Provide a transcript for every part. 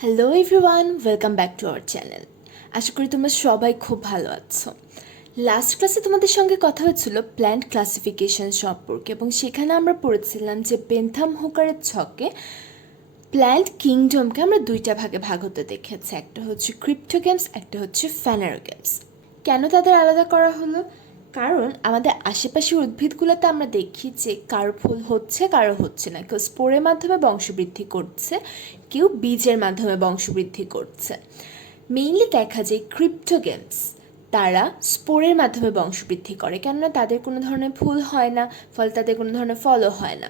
Hello everyone, welcome back to our channel. আশা করি তোমরা সবাই খুব ভালো আছো। লাস্ট ক্লাসে তোমাদের সঙ্গে কথা হচ্ছিল প্ল্যান্ট ক্লাসিফিকেশন সম্পর্কে, এবং সেখানে আমরা পড়েছিলাম যে বেন্থাম হুকারের ছকে প্ল্যান্ট কিংডমকে আমরা দুইটা ভাগে ভাগ হতে দেখেছি, একটা হচ্ছে ক্রিপ্টোগ্যামস, একটা হচ্ছে ফ্যানারোগ্যামস। কেন তাদের আলাদা করা হলো? কারণ আমাদের আশেপাশের উদ্ভিদগুলোতে আমরা দেখি যে কারো ফুল হচ্ছে, কারো হচ্ছে না। কেউ স্পোরের মাধ্যমে বংশবৃদ্ধি করছে, কেউ বীজের মাধ্যমে বংশবৃদ্ধি করছে। মেইনলি দেখা যায় ক্রিপ্টোগ্যামস তারা স্পোরের মাধ্যমে বংশবৃদ্ধি করে, কেননা তাদের কোনো ধরনের ফুল হয় না, ফলে তাদের কোনো ধরনের ফলও হয় না।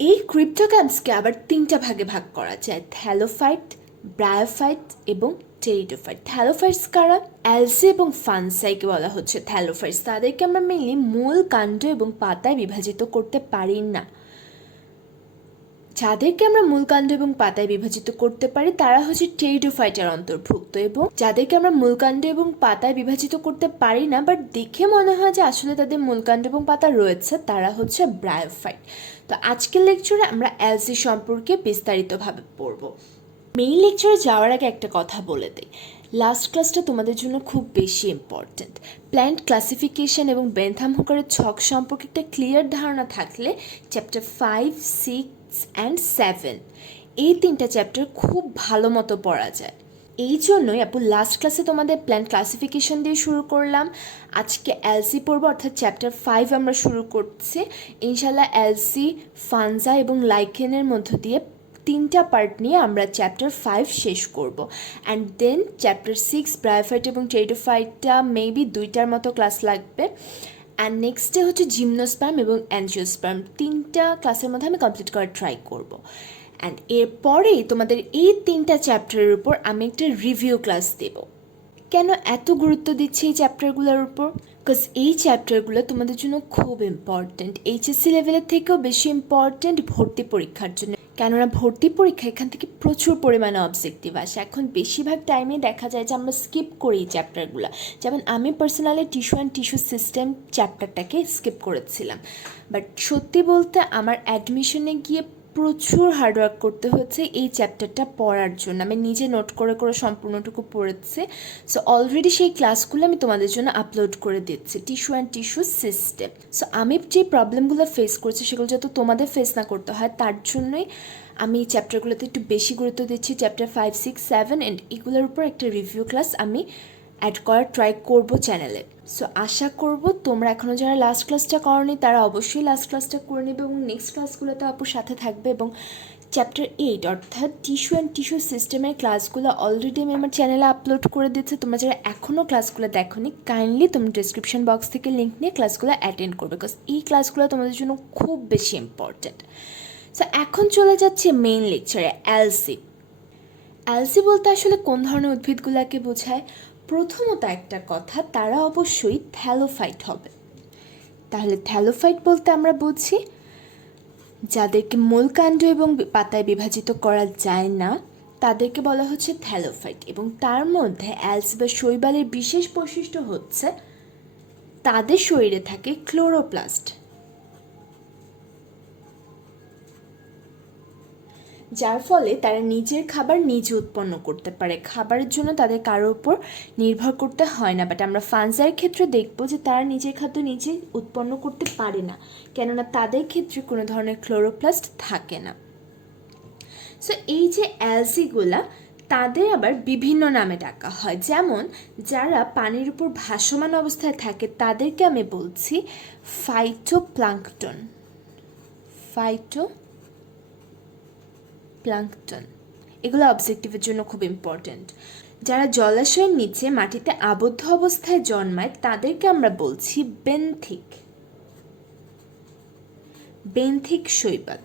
এই ক্রিপ্টোগ্যামসকে আবার তিনটা ভাগে ভাগ করা যায়: থ্যালোফাইট, ব্রায়োফাইট এবং টেরিডোফাইট। থ্যালোফাইটস কারা? অ্যালসি এবং ফানসাইকে বলা হচ্ছে থ্যালোফাইটস। তাদেরকে আমরা মেনলি মূল, কাণ্ড এবং পাতায় বিভাজিত করতে পারি না। যাদেরকে আমরা মূল, কাণ্ড এবং পাতায় বিভাজিত করতে পারি তারা হচ্ছে টেরিডোফাইটের অন্তর্ভুক্ত, এবং যাদেরকে আমরা মূল, কাণ্ড এবং পাতায় বিভাজিত করতে পারি না বাট দেখে মনে হয় যে আসলে তাদের মূল, কাণ্ড এবং পাতা রয়েছে, তারা হচ্ছে ব্রায়োফাইট। তো আজকের লেকচারে আমরা অ্যালসি সম্পর্কে বিস্তারিতভাবে পড়ব। মেইন লেকচারে যাওয়ার আগে একটা কথা বলে দিই, লাস্ট ক্লাসটা তোমাদের জন্য খুব বেশি ইম্পর্ট্যান্ট। প্ল্যান্ট ক্লাসিফিকেশন এবং বেন্থাম হুকারের ছক সম্পর্কে একটা ক্লিয়ার ধারণা থাকলে চ্যাপ্টার 5, 6 অ্যান্ড 7 এই তিনটা চ্যাপ্টার খুব ভালো মতো পড়া যায়। এই জন্যই আপু লাস্ট ক্লাসে তোমাদের প্ল্যান্ট ক্লাসিফিকেশন দিয়ে শুরু করলাম। আজকে এলসি পড়বো, অর্থাৎ চ্যাপ্টার 5 আমরা শুরু করছি। ইনশাল্লাহ এলসি, ফানজা এবং লাইকেনের মধ্য দিয়ে তিনটা পার্ট নিয়ে আমরা চ্যাপ্টার 5 শেষ করব। অ্যান্ড দেন চ্যাপ্টার 6 ব্রায়োফাইট এবং টেরিডোফাইটটা মেবি 2টার মতো ক্লাস লাগবে। অ্যান্ড নেক্সট ডে হচ্ছে জিমনোস্পার্ম এবং অ্যানজিওস্পার্ম। 3টা ক্লাসের মধ্যে আমি কমপ্লিট করার ট্রাই করব। অ্যান্ড এরপরেই তোমাদের এই 3টা চ্যাপ্টারের উপর আমি একটা রিভিউ ক্লাস দেব। কেন এত গুরুত্ব দিচ্ছি এই চ্যাপ্টারগুলোর উপর? বিকজ এই চ্যাপ্টারগুলো তোমাদের জন্য খুব ইম্পর্ট্যান্ট, এইচএসসি লেভেলের থেকেও বেশি ইম্পর্ট্যান্ট ভর্তি পরীক্ষার জন্য। কেননা ভর্তি পরীক্ষা এখান থেকে প্রচুর পরিমাণে অবজেক্টিভ আসে। এখন বেশিরভাগ টাইমে দেখা যায় যে আমরা স্কিপ করি এই চ্যাপ্টারগুলো। যেমন আমি personally tissue and tissue system চ্যাপ্টারটাকে স্কিপ করেছিলাম, বাট সত্যি বলতে আমার অ্যাডমিশনে গিয়ে প্রচুর হার্ডওয়ার্ক করতে হয়েছে এই চ্যাপ্টারটা পড়ার জন্য। আমি নিজে নোট করে করে সম্পূর্ণটুকু পড়েছি। সো অলরেডি সেই ক্লাসগুলো আমি তোমাদের জন্য আপলোড করে দিচ্ছি, tissue and tissue system. So আমি যে প্রবলেমগুলো ফেস করছি সেগুলো যাতে তোমাদের ফেস না করতে হয় তার জন্যই আমি এই চ্যাপ্টারগুলোতে একটু বেশি গুরুত্ব দিচ্ছি। চ্যাপ্টার 5, 6, 7 অ্যান্ড এগুলোর উপর একটা রিভিউ ক্লাস আমি অ্যাড করার ট্রাই করব চ্যানেলে। সো আশা করব তোমরা এখনও যারা লাস্ট ক্লাসটা করনি তারা অবশ্যই লাস্ট ক্লাসটা করে নেবে এবং নেক্সট ক্লাসগুলোতে আপুর সাথে থাকবে। এবং চ্যাপ্টার 8 অর্থাৎ টিস্যু অ্যান্ড টিস্যু সিস্টেমের ক্লাসগুলো অলরেডি আমি আমার চ্যানেলে আপলোড করে দিচ্ছি। তোমরা যারা এখনও ক্লাসগুলো দেখোনি কাইন্ডলি তোমরা ডিসক্রিপশন বক্স থেকে লিঙ্ক নিয়ে ক্লাসগুলো অ্যাটেন্ড করবে, বিকজ এই ক্লাসগুলো তোমাদের জন্য খুব বেশি ইম্পর্ট্যান্ট। সো এখন চলে যাচ্ছে মেইন লেকচারে, অ্যালসি। অ্যালসি বলতে আসলে কোন ধরনের উদ্ভিদগুলোকে বোঝায়? প্রথমত একটা কথা, তারা অবশ্যই থ্যালোফাইট হবে। তাহলে থ্যালোফাইট বলতে আমরা বুঝি যাদেরকে মূল, কাণ্ড এবং পাতায় বিভাজিত করা যায় না তাদেরকে বলা হচ্ছে থ্যালোফাইট। এবং তার মধ্যে অ্যালসি বা শৈবালের বিশেষ বৈশিষ্ট্য হচ্ছে তাদের শরীরে থাকে ক্লোরোপ্লাস্ট, যার ফলে তারা নিজের খাবার নিজে উৎপন্ন করতে পারে। খাবারের জন্য তাদের কারোর উপর নির্ভর করতে হয় না। বাট আমরা ফানজাইয়ের ক্ষেত্রে দেখব যে তারা নিজের খাদ্য নিজে উৎপন্ন করতে পারে না, কেননা তাদের ক্ষেত্রে কোনো ধরনের ক্লোরোপ্লাস্ট থাকে না। সো এই যে অ্যালসিগুলা, তাদের আবার বিভিন্ন নামে ডাকা হয়। যেমন যারা পানির উপর ভাসমান অবস্থায় থাকে তাদেরকে আমি বলছি ফাইটোপ্লাঙ্কটন। প্লাঙ্কটন, এগুলো অবজেক্টিভের জন্য খুব ইম্পর্ট্যান্ট। যারা জলাশয়ের নিচে মাটিতে আবদ্ধ অবস্থায় জন্মায় তাদেরকে আমরা বলছি বেন্থিক শৈবাল।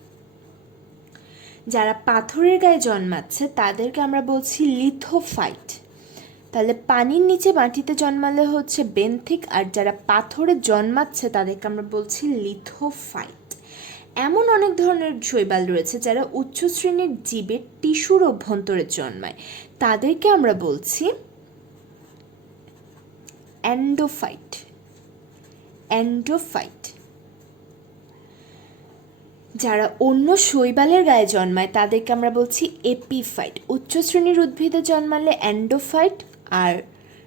যারা পাথরের গায়ে জন্মাচ্ছে তাদেরকে আমরা বলছি লিথোফাইট। তাহলে পানির নিচে মাটিতে জন্মালে হচ্ছে বেন্থিক, আর যারা পাথরে জন্মাচ্ছে তাদেরকে আমরা বলছি লিথোফাইট। এমন অনেক ধরনের শৈবাল রয়েছে যারা উচ্চ শ্রেণীর জীবের টিস্যুর অভ্যন্তরে জন্মায়, তাদেরকে আমরা বলছি অ্যান্ডোফাইট। যারা অন্য শৈবালের গায়ে জন্মায় তাদেরকে আমরা বলছি এপিফাইট। উচ্চ শ্রেণীর উদ্ভিদে জন্মালে অ্যান্ডোফাইট, আর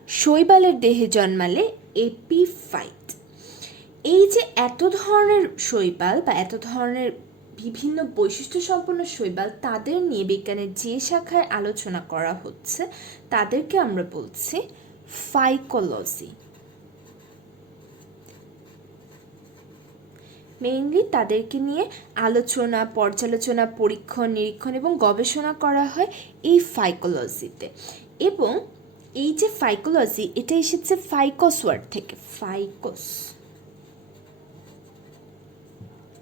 শৈবালের দেহে জন্মালে এপিফাইট। এই যে এত ধরনের শৈবাল বা এত ধরনের বিভিন্ন বৈশিষ্ট্য সম্পন্ন শৈবাল, তাদের নিয়ে বিজ্ঞানের যে শাখায় আলোচনা করা হচ্ছে তাদেরকে আমরা বলছি ফাইকোলজি। মেইনলি তাদেরকে নিয়ে আলোচনা, পর্যালোচনা, পরীক্ষণ, নিরীক্ষণ এবং গবেষণা করা হয় এই ফাইকোলজিতে। এবং এই যে ফাইকোলজি, এটা এসেছে ফাইকোস ওয়ার্ড থেকে, ফাইকোস,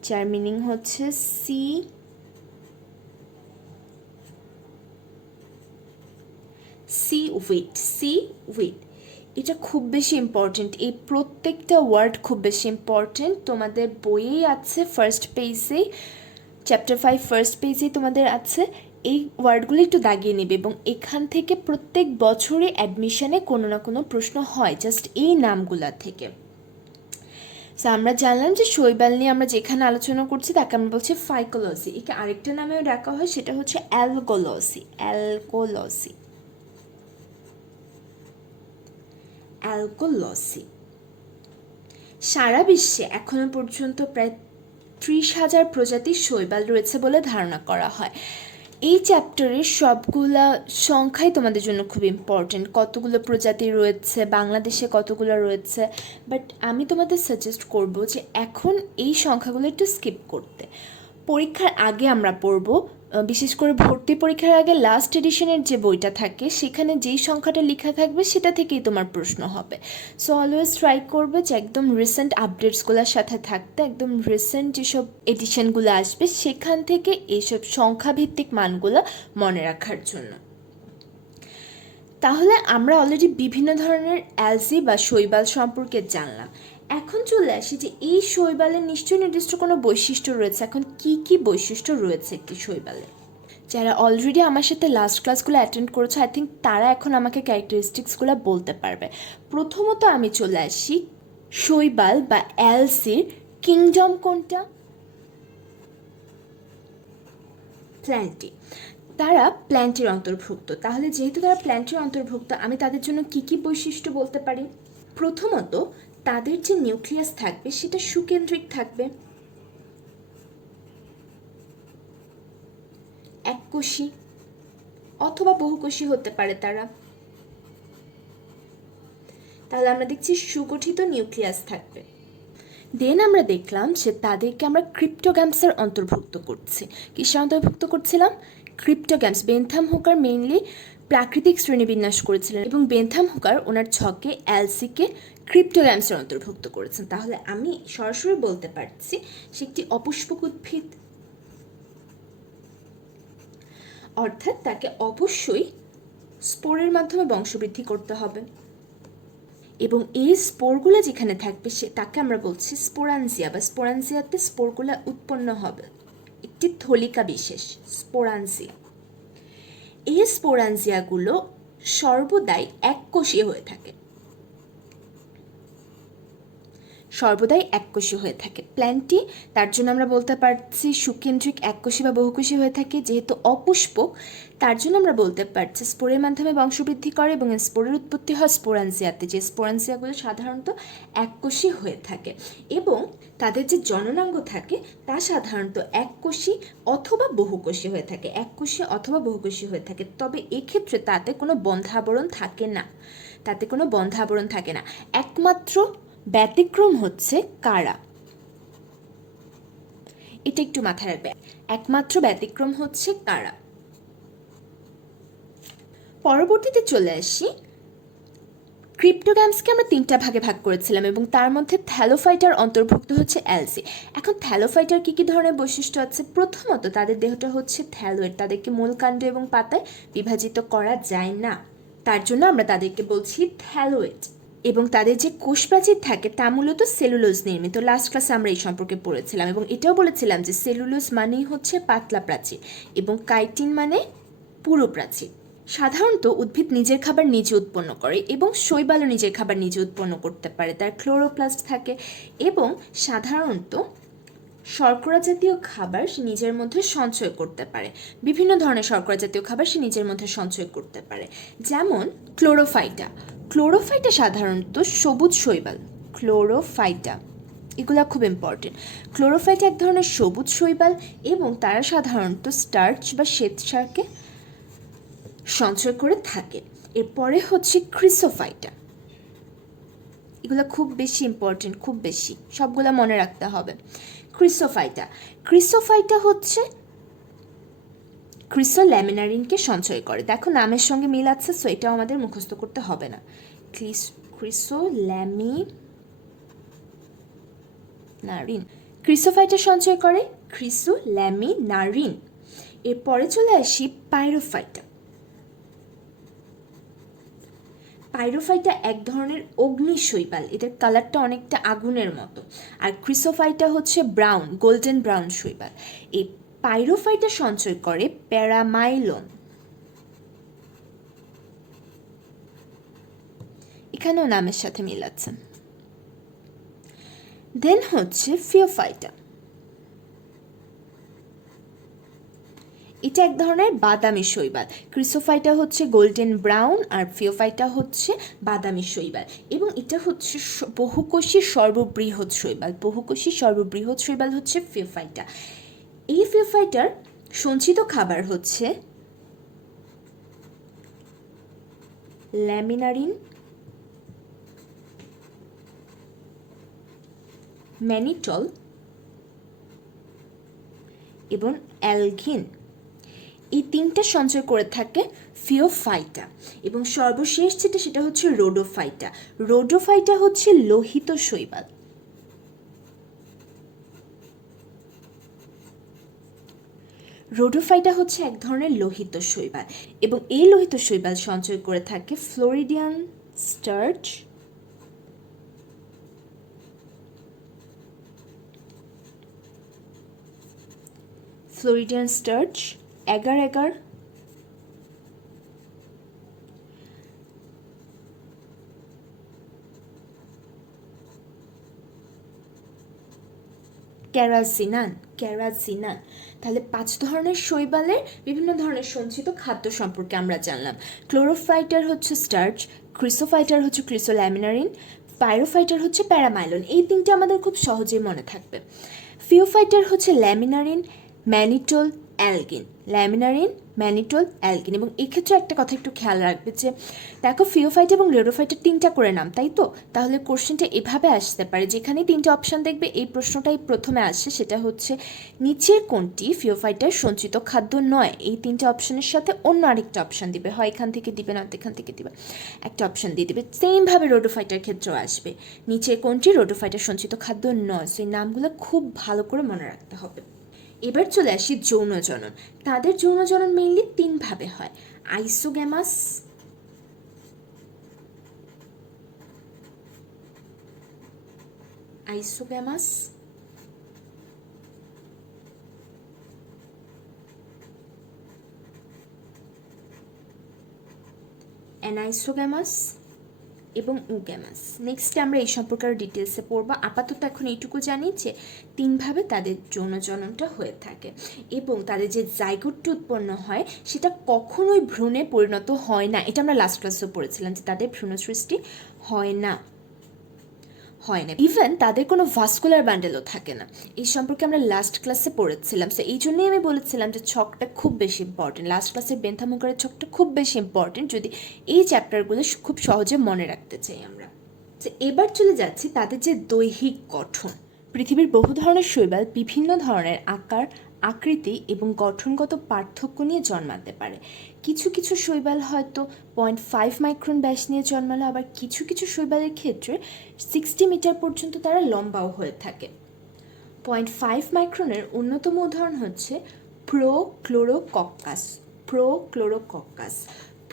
যার মিনিং হচ্ছে সি উইড। এটা খুব বেশি ইম্পর্টেন্ট, এই প্রত্যেকটা ওয়ার্ড খুব বেশি ইম্পর্টেন্ট। তোমাদের বইয়েই আছে ফার্স্ট পেজেই, চ্যাপ্টার 5 ফার্স্ট পেজেই তোমাদের আছে। এই ওয়ার্ডগুলো একটু দাগিয়ে নেবে এবং এখান থেকে প্রত্যেক বছরই অ্যাডমিশনে কোনো না কোনো প্রশ্ন হয় জাস্ট এই নামগুলা থেকে। সো আমরা জানলাম যে শৈবাল নিয়ে আমরা যেখানে আলোচনা করছি তাকে আমরা বলছি ফাইকোলজি। একে আরেকটা নামেও ডাকা হয়, সেটা হচ্ছে অ্যালগোলজি। সারা বিশ্বে এখনো পর্যন্ত প্রায় 30,000 প্রজাতির শৈবাল রয়েছে বলে ধারণা করা হয়। এই চ্যাপ্টারের সবগুলা সংখ্যাই তোমাদের জন্য খুব ইম্পর্টেন্ট, কতগুলো প্রজাতি রয়েছে, বাংলাদেশে কতগুলো রয়েছে। বাট আমি তোমাদের সাজেস্ট করব যে এখন এই সংখ্যাগুলো একটু স্কিপ করতে। পরীক্ষার আগে আমরা পড়ব, বিশেষ করে ভর্তি পরীক্ষার আগে লাস্ট এডিশনের যে বইটা থাকে সেখানে যেই সংখ্যাটা লেখা থাকবে সেটা থেকেই তোমার প্রশ্ন হবে। সো অলওয়েজ ট্রাই করবে যে একদম রিসেন্ট আপডেটসগুলোর সাথে থাকতে, একদম রিসেন্ট যেসব এডিশনগুলো আসবে সেখান থেকে এইসব সংখ্যাভিত্তিক মানগুলো মনে রাখার জন্য। তাহলে আমরা অলরেডি বিভিন্ন ধরনের অ্যালজি বা শৈবাল সম্পর্কে জানলাম। এখন চলে আসি যে এই শৈবালের নিশ্চয়ই নির্দিষ্ট কোনো বৈশিষ্ট্য রয়েছে। এখন কি কি বৈশিষ্ট্য রয়েছে একটি শৈবালের? যারা অলরেডি আমার সাথে লাস্ট ক্লাসগুলো অ্যাটেন্ড করেছে, আই থিঙ্ক তারা এখন আমাকে ক্যারেক্টারিস্টিক্সগুলো বলতে পারবে। প্রথমত আমি চলে আসি শৈবাল বা অ্যালসির কিংডম কোনটা? প্ল্যান্টি। তারা প্ল্যান্টের অন্তর্ভুক্ত। তাহলে যেহেতু তারা প্ল্যান্টের অন্তর্ভুক্ত, আমি তাদের জন্য কি কি বৈশিষ্ট্য বলতে পারি? প্রথমত, তাদের যে নিউক্লিয়াস থাকবে সেটা সুকেন্দ্রিক থাকবে, এককোষী অথবা বহুকোষী হতে পারে তারা। তাহলে আমরা দেখছি সুগঠিত নিউক্লিয়াস থাকবে। দেন আমরা দেখলাম যে তাদেরকে আমরা ক্রিপ্টোগ্যামসের অন্তর্ভুক্ত করছি। কিসের অন্তর্ভুক্ত করছিলাম? ক্রিপ্টোগ্যামস। বেনথাম হুকার মেইনলি প্রাকৃতিক শ্রেণীবিন্যাস করেছিলেন এবং বেনথাম হুকার ওনার ছকে অ্যালসিকে ক্রিপ্টোগ্যামসের অন্তর্ভুক্ত করেছেন। তাহলে আমি সরাসরি বলতে পারছি সে একটি অপুষ্পক উদ্ভিদ, অর্থাৎ তাকে অবশ্যই স্পোরের মাধ্যমে বংশবৃদ্ধি করতে হবে এবং এই স্পোরগুলো যেখানে থাকবে তাকে আমরা বলছি স্পোরানজিয়া, বা স্পোরানজিয়াতে স্পোরগুলো উৎপন্ন হবে, একটি থলিকা বিশেষ স্পোরানজিয়া। এই স্পোরানজিয়াগুলো সর্বদাই এককোষী হয়ে থাকে, প্ল্যান্টটি। তার জন্য আমরা বলতে পারছি সুকেন্দ্রিক, এককোষী বা বহুকোষী হয়ে থাকে। যেহেতু অপুষ্পক, তার জন্য আমরা বলতে পারছি স্পোরের মাধ্যমে বংশবৃদ্ধি করে এবং স্পোরের উৎপত্তি হয় স্পোরানজিয়াতে, যে স্পোরানজিয়াগুলো সাধারণত এককোষী হয়ে থাকে এবং তাদের যে জননাঙ্গ থাকে তা সাধারণত এককোষী অথবা বহুকোষী হয়ে থাকে, তবে এক্ষেত্রে তাতে কোনো বন্ধাবরণ থাকে না। একমাত্র ব্যতিক্রম হচ্ছে কারা, এটা একটু মাথায় রাখবে। পরবর্তীতে চলে আসি, ক্রিপ্টোগ্যামসকে আমরা 3টা ভাগে ভাগ করেছিলাম এবং তার মধ্যে থ্যালোফাইটার অন্তর্ভুক্ত হচ্ছে অ্যালসি। এখন থ্যালোফাইটার কি ধরনের বৈশিষ্ট্য আছে? প্রথমত, তাদের দেহটা হচ্ছে থ্যালোয়েড, তাদেরকে মূল কাণ্ড এবং পাতায় বিভাজিত করা যায় না, তার জন্য আমরা তাদেরকে বলছি থ্যালোয়েড। এবং তাদের যে কোষপ্রাচীর থাকে তা মূলত সেলুলোজ নির্মিত। লাস্ট ক্লাসে আমরা এই সম্পর্কে পড়েছিলাম এবং এটাও বলেছিলাম যে সেলুলোজ মানেই হচ্ছে পাতলা প্রাচীর এবং কাইটিন মানে পুরু প্রাচীর। সাধারণত উদ্ভিদ নিজের খাবার নিজে উৎপন্ন করে এবং শৈবালও নিজের খাবার নিজে উৎপন্ন করতে পারে, তার ক্লোরোপ্লাস্ট থাকে এবং সাধারণত শর্করা জাতীয় খাবার সে নিজের মধ্যে সঞ্চয় করতে পারে। বিভিন্ন ধরনের শর্করা জাতীয় খাবার সে নিজের মধ্যে সঞ্চয় করতে পারে, যেমন ক্লোরোফাইটা। ক্লোরোফাইটা সাধারণত সবুজ শৈবাল। ক্লোরোফাইটা, এগুলো খুব ইম্পর্টেন্ট। ক্লোরোফাইটা এক ধরনের সবুজ শৈবাল এবং তারা সাধারণত স্টার্চ বা শ্বেতসারকে সঞ্চয় করে থাকে। এরপরে হচ্ছে ক্রিসোফাইটা। এগুলো খুব বেশি ইম্পর্টেন্ট, খুব বেশি, সবগুলো মনে রাখতে হবে। ক্রিসোফাইটা, ক্রিসোফাইটা হচ্ছে ক্রিসোল্যামিনারিনকে সঞ্চয় করে। দেখো নামের সঙ্গে মিল আছে, সো এটাও আমাদের মুখস্থ করতে হবে না। ক্রিসোল্যামিনারিন, ক্রিসোফাইটা সঞ্চয় করে ক্রিসোল্যামিনারিন। এরপরে চলে আসি পাইরোফাইটা। পাইরোফাইটা এক ধরনের অগ্নি শৈবাল, এদের কালারটা অনেকটা আগুনের মতো। আর ক্রিসোফাইটা হচ্ছে ব্রাউন, গোল্ডেন ব্রাউন শৈবাল। এই পাইরোফাইটা সঞ্চয় করে প্যারামাইলন। এখানেও নামের সাথে মিল আছে। দেন হচ্ছে ফিওফাইটা। এটা এক ধরনের বাদামি শৈবাল। ক্রিসোফাইটা হচ্ছে গোল্ডেন ব্রাউন আর ফিওফাইটা হচ্ছে বাদামি শৈবাল, এবং এটা হচ্ছে বহুকোষী সর্ববৃহৎ শৈবাল। বহুকোষী সর্ববৃহৎ শৈবাল হচ্ছে ফিওফাইটা। এই ফিওফাইটার সঞ্চিত খাবার হচ্ছে ল্যামিনারিন, ম্যানিটল এবং অ্যালগিন। এই তিনটা সঞ্চয় করে থাকে ফিওফাইটা। এবং সর্বশেষ যেটা, সেটা হচ্ছে রোডোফাইটা। রোডোফাইটা হচ্ছে লোহিত শৈবাল। রোডোফাইটা হচ্ছে এক ধরনের লোহিত শৈবাল, এবং এই লোহিত শৈবাল সঞ্চয় করে থাকে ফ্লোরিডিয়ান স্টার্চ, ফ্লোরিডিয়ান স্টার্চ, এগার এগার, ক্যারাজিনান। ক্যারাজিনান। তাহলে 5 ধরনের শৈবালের বিভিন্ন ধরনের সঞ্চিত খাদ্য সম্পর্কে আমরা জানলাম। ক্লোরোফাইটার হচ্ছে স্টার্চ, ক্রিসোফাইটার হচ্ছে ক্রিসোল্যামিনারিন, পাইরোফাইটার হচ্ছে প্যারামাইলন। এই তিনটে আমাদের খুব সহজেই মনে থাকবে। ফিওফাইটার হচ্ছে ল্যামিনারিন, ম্যানিটল, অ্যালগিন। Laminarin, mannitol, অ্যালগিন। এবং এক্ষেত্রে একটা কথা একটু খেয়াল রাখবে যে দেখো ফিওফাইট এবং রেডোফাইটের 3টা করে নাম, তাই তো? তাহলে কোশ্চেনটা এভাবে আসতে পারে, যেখানে 3টে অপশান দেখবে এই প্রশ্নটাই প্রথমে আসে, সেটা হচ্ছে নিচের কোনটি ফিওফাইটার সঞ্চিত খাদ্য নয়? এই 3টে অপশানের সাথে অন্য আরেকটা অপশান দিবে, হয় এখান থেকে দিবে, না এখান থেকে দিবে, একটা অপশান দিয়ে দিবে। সেমভাবে রোডোফাইটার ক্ষেত্রেও আসবে, নিচের কোনটি রোডোফাইটার সঞ্চিত খাদ্য নয়। সো এই নামগুলো খুব ভালো করে মনে রাখতে হবে। এবার চলে আসি যৌন জনন। তাদের যৌন জনন মেইনলি 3 ভাবে হয়: আইসোগ্যামাস, আইসোগ্যামাস, অ্যানাইসোগ্যামাস এবং উগ্যামাস। নেক্সটে আমরা এই সম্পর্কে আরও ডিটেলসে পড়বো। আপাতত এখন এইটুকু জানি যে 3 ভাবে তাদের যৌন জননটা হয়ে থাকে, এবং তাদের যে জাইগোটটা উৎপন্ন হয় সেটা কখনোই ভ্রূণে পরিণত হয় না। এটা আমরা লাস্ট ক্লাসেও পড়েছিলাম যে তাদের ভ্রূণ সৃষ্টি হয় না। ইভেন তাদের কোনো ভাস্কুলার ব্যান্ডেলও থাকে না। এই সম্পর্কে আমরা লাস্ট ক্লাসে পড়েছিলাম। সো এই জন্যই আমি বলেছিলাম যে ছকটা খুব বেশি ইম্পর্টেন্ট। লাস্ট ক্লাসের বেন্থামুকারের ছকটা খুব বেশি ইম্পর্টেন্ট যদি এই চ্যাপ্টারগুলো খুব সহজে মনে রাখতে চাই আমরা। তো এবার চলে যাচ্ছি তাদের যে দৈহিক গঠন। পৃথিবীর বহু ধরনের শৈবাল বিভিন্ন ধরনের আকার, আকৃতি এবং গঠনগত পার্থক্য নিয়ে জন্মাতে পারে। কিছু কিছু শৈবাল হয়তো 0.5 মাইক্রন ব্যাস নিয়ে জন্মালো, আবার কিছু কিছু শৈবালের ক্ষেত্রে 60 মিটার পর্যন্ত তারা লম্বাও হয়ে থাকে। 0.5 মাইক্রনের অন্যতম উদাহরণ হচ্ছে প্রোক্লোরোকক্কাস। প্রোক্লোরোকক্কাস,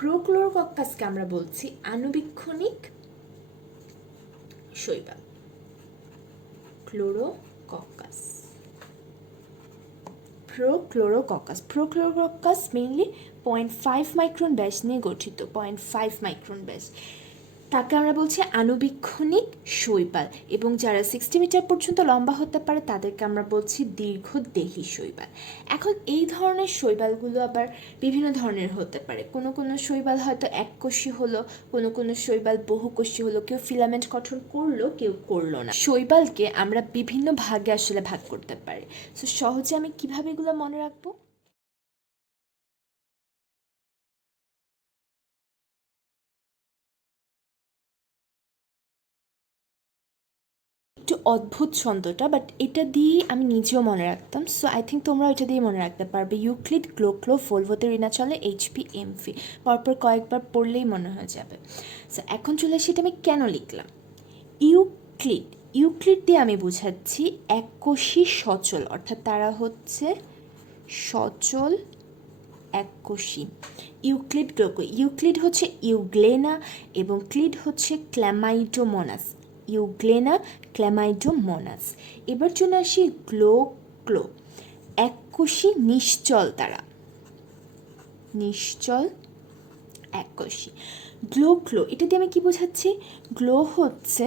প্রোক্লোরোকক্কাসকে আমরা বলছি আণুবীক্ষণিক শৈবাল। ক্লোরোকক্কাস, প্রোক্লোরোকক্কাস। প্রোক্লোরোকক্কাস মেইনলি 0.5 মাইক্রন ব্যাস নিয়ে গঠিত। 0.5 মাইক্রন ব্যাস। তাকে আমরা বলছি আনুবীক্ষণিক শৈবাল, এবং যারা 60 মিটার পর্যন্ত লম্বা হতে পারে তাদেরকে আমরা বলছি দীর্ঘদেহী শৈবাল। এখন এই ধরনের শৈবালগুলো আবার বিভিন্ন ধরনের হতে পারে। কোনো কোনো শৈবাল হয়তো এককোষী হলো, কোনো কোনো শৈবাল বহুকোষী হলো, কেউ ফিলামেন্ট গঠন করলো, কেউ করলো না। শৈবালকে আমরা বিভিন্ন ভাগে আসলে ভাগ করতে পারি। সো সহজে আমি কিভাবে এগুলো মনে রাখবো? একটু অদ্ভুত ছন্দটা, বাট এটা দিয়েই আমি নিজেও মনে রাখতাম। সো আই থিঙ্ক তোমরা এটা দিয়ে মনে রাখতে পারবে। ইউক্লিড, গ্লোক্লো, ভলভোতে ঋণাচলে, এইচপি, এমফি, পরপর কয়েকবার পড়লেই মনে হয়ে যাবে। সো এখন চলে আসি এটা আমি কেন লিখলাম। ইউক্লিড, ইউক্লিড দিয়ে আমি বোঝাচ্ছি এককোষী সচল, অর্থাৎ তারা হচ্ছে সচল এককোষী। ইউক্লিড, গ্লোক্লো, ইউক্লিড হচ্ছে ইউগ্লেনা এবং ক্লিড হচ্ছে ক্ল্যামাইডোমোনাস। Euglena, Chlamydomonas. এবার চলে আসি গ্লোক্লো, এককোষী নিশ্চল তারা, নিশ্চল এককোষী। গ্লোক্লো, এটা দিয়ে আমি কি বোঝাচ্ছি? গ্লো হচ্ছে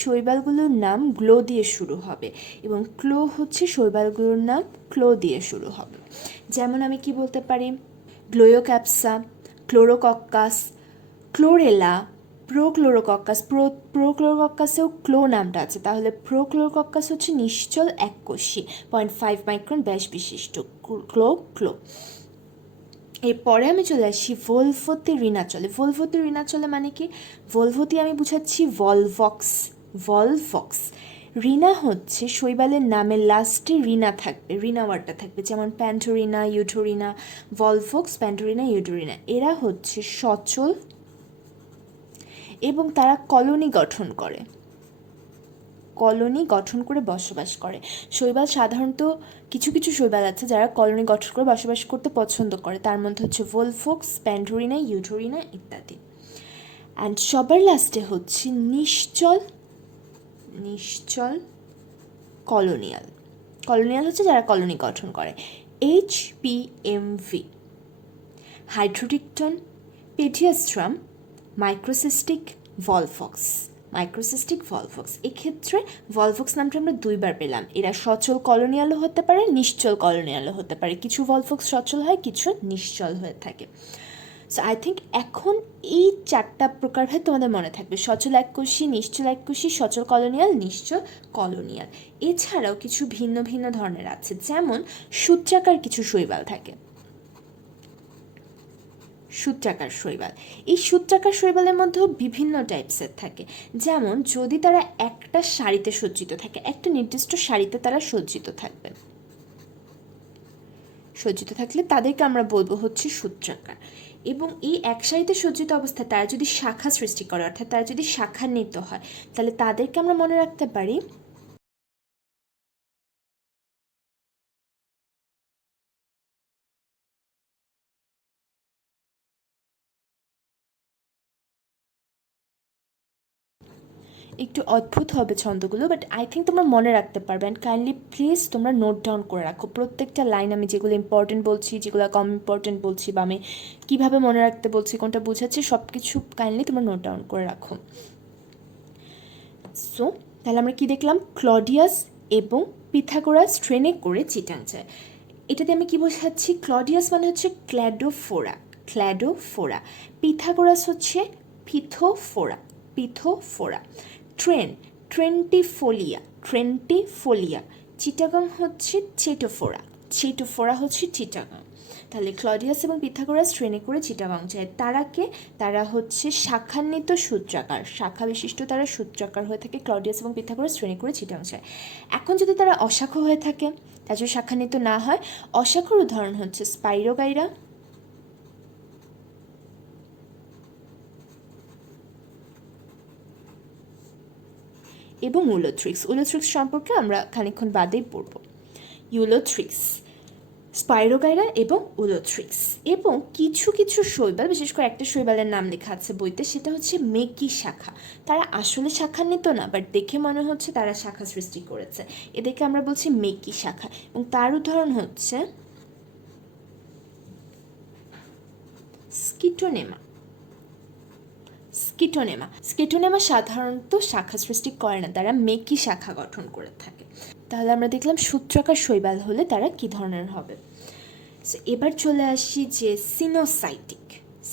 শৈবালগুলোর নাম গ্লো দিয়ে শুরু হবে, এবং ক্লো হচ্ছে শৈবালগুলোর নাম ক্লো দিয়ে শুরু হবে। যেমন আমি কি বলতে পারি? গ্লোয়োক্যাপসা, ক্লোরোকক্কাস, ক্লোরেলা, প্রোক্লোরোকক্কাস। প্রোক্লোরোকক্কাসেও ক্লো নামটা আছে, তাহলে প্রোক্লোরোকক্কাস হচ্ছে নিশ্চল এককোষী, 0.5 মাইক্রন ব্যাস বিশিষ্ট ক্লো। এরপরে আমি চলে আসি ভলভোতে ঋণাচলে। ভলভোতে ঋণাচলে মানে কি? ভলভোতে আমি বুঝাচ্ছি ভলভক্স, ভলভক্স। রিনা হচ্ছে শৈবালের নামের লাস্টে রিনা থাকবে, রিনা ওয়ার্ডটা থাকবে, যেমন প্যান্টোরিনা, ইউটোরিনা, ভলভক্স, প্যান্টোরিনা, ইউটোরিনা। এরা হচ্ছে সচল এবং তারা কলোনি গঠন করে, কলোনি গঠন করে বসবাস করে। শৈবাল সাধারণত কিছু কিছু শৈবাল আছে যারা কলোনি গঠন করে বসবাস করতে পছন্দ করে, তার মধ্যে হচ্ছে ভলভক্স, প্যান্টোরিনা, ইউটোরিনা ইত্যাদি। অ্যান্ড সবার লাস্টে হচ্ছে নিশ্চল, নিশ্চল কলোনিয়াল। কলোনিয়াল হচ্ছে যারা কলোনি গঠন করে, এইচপিএমভি। হাইড্রোডিকটন, পেডিয়াস্ট্রাম, মাইক্রোসিস্টিক, ভলভক্স, মাইক্রোসিস্টিক ভলভক্স। এক্ষেত্রে ভলভক্স নামটা আমরা দুইবার পেলাম। এরা সচল কলোনিয়ালও হতে পারে, নিশ্চল কলোনিয়ালও হতে পারে। কিছু ভলভক্স সচল হয়, কিছু নিশ্চল হয়ে থাকে। সো আই থিঙ্ক এখন এই চারটা প্রকারভেদ তোমাদের মনে থাকবে: সচল এককোষী, নিশ্চল এককোষী, সচল কলোনিয়াল, নিশ্চল কলোনিয়াল। এছাড়াও কিছু ভিন্ন ভিন্ন ধরনের আছে, যেমন সূত্রাকার কিছু শৈবাল থাকে, সূত্রাকার শৈবাল। এই সূত্রাকার শৈবালের মধ্যেও বিভিন্ন টাইপসের থাকে, যেমন যদি তারা একটা সারিতে সজ্জিত থাকে, একটা নির্দিষ্ট সারিতে তারা সজ্জিত থাকবে, সজ্জিত থাকলে তাদেরকে আমরা বলবো হচ্ছে সূত্রাকার। এবং এই এক সারিতে সজ্জিত অবস্থায় তারা যদি শাখা সৃষ্টি করে, অর্থাৎ তারা যদি শাখান্বিত হয়, তাহলে তাদেরকে আমরা মনে রাখতে পারি একটু অদ্ভুত হবে ছন্দগুলো, বাট আই থিঙ্ক তোমরা মনে রাখতে পারবে। অ্যান্ড কাইন্ডলি প্লিজ তোমরা নোট ডাউন করে রাখো প্রত্যেকটা লাইন, আমি যেগুলো ইম্পর্টেন্ট বলছি, যেগুলো কম ইম্পর্টেন্ট বলছি, বা আমি কীভাবে মনে রাখতে বলছি, কোনটা বোঝাচ্ছি, সব কিছু কাইন্ডলি তোমরা নোট ডাউন করে রাখো। সো তাহলে আমরা কি দেখলাম? ক্লডিয়াস এবং পিথাগোরাস ট্রেনে করে চিটাং যায়। এটাতে আমি কি বোঝাচ্ছি? ক্লডিয়াস মানে হচ্ছে ক্ল্যাডোফোরা, ক্ল্যাডোফোরা। পিথাগোরাস হচ্ছে পিথোফোরা, পিথোফোরা। ট্রেন, ট্রেন্টিফোলিয়া, ট্রেন্টিফোলিয়া। চিটাগং হচ্ছে চেটোফোরা, চেটোফোরা হচ্ছে চিটাগং। তাহলে ক্লডিয়াস এবং পিথাগোরাস ট্রেনে করে চিটাগং যায়। তারা হচ্ছে শাখান্বিত সূত্রাকার, শাখা বিশিষ্ট তারা সূত্রাকার হয়ে থাকে। ক্লডিয়াস এবং পিথাগোরাস ট্রেনে করে চিটাগং যায়। এখন যদি তারা অশাখ হয়ে থাকে, তারা যদি শাখান্বিত না হয়, অশাখর উদাহরণ হচ্ছে স্পাইরোগাইরা, এবং উলোথ্রিক্স। উলোথ্রিক্স সম্পর্কে আমরা খানিকক্ষণ বাদেই পড়ব। ইউলোথ্রিক্স, স্পাইরোগাইরা এবং উলোথ্রিক্স। এবং কিছু কিছু শৈবাল, বিশেষ করে একটা শৈবালের নাম লেখা আছে বইতে, সেটা হচ্ছে মেকি শাখা। তারা আসলে শাখান্বিত না, বাট দেখে মনে হচ্ছে তারা শাখা সৃষ্টি করেছে, এদেরকে আমরা বলছি মেকি শাখা। এবং তার উদাহরণ হচ্ছে স্কিটোনেমা, স্কিটোনেমা। স্কিটোনেমা সাধারণত শাখা সৃষ্টি করে না, তারা মেকি শাখা গঠন করে থাকে। তাহলে আমরা দেখলাম সূত্রাকার শৈবাল হলে তারা কি ধরনের হবে। এবার চলে আসি যে সিনোসাইটিক।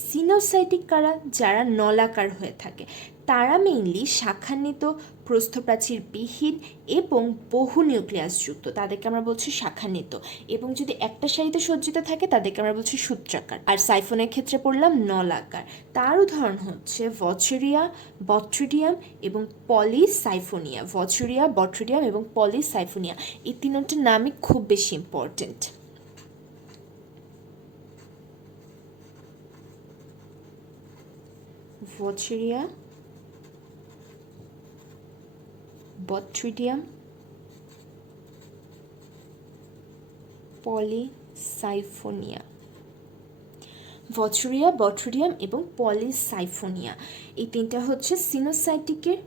সিনোসাইটিক কারা? যারা নলাকার হয়ে থাকে। তারা মেইনলি শাখান্বিত, প্রস্থপ্রাচীর বিহীন এবং বহু নিউক্লিয়াসযুক্ত, তাদেরকে আমরা বলছি শাখান্বিত। এবং যদি একটা সারিতে সজ্জিত থাকে তাদেরকে আমরা বলছি সূত্রাকার। আর সাইফনের ক্ষেত্রে পড়লাম নলাকার। তার উদাহরণ হচ্ছে ভচেরিয়া, বট্রিডিয়াম এবং পলিসাইফোনিয়া। ভচেরিয়া, বট্রিডিয়াম এবং পলিসাইফোনিয়া, এই তিনটি নামই খুব বেশি ইম্পর্টেন্ট। ভচেরিয়া, বট্রিডিয়াম, পলিসাইফোনিয়া। ভচেরিয়া, বট্রিডিয়াম এবং পলিসাইফোনিয়া, এই তিনটা হচ্ছে সিনোসাইটিকের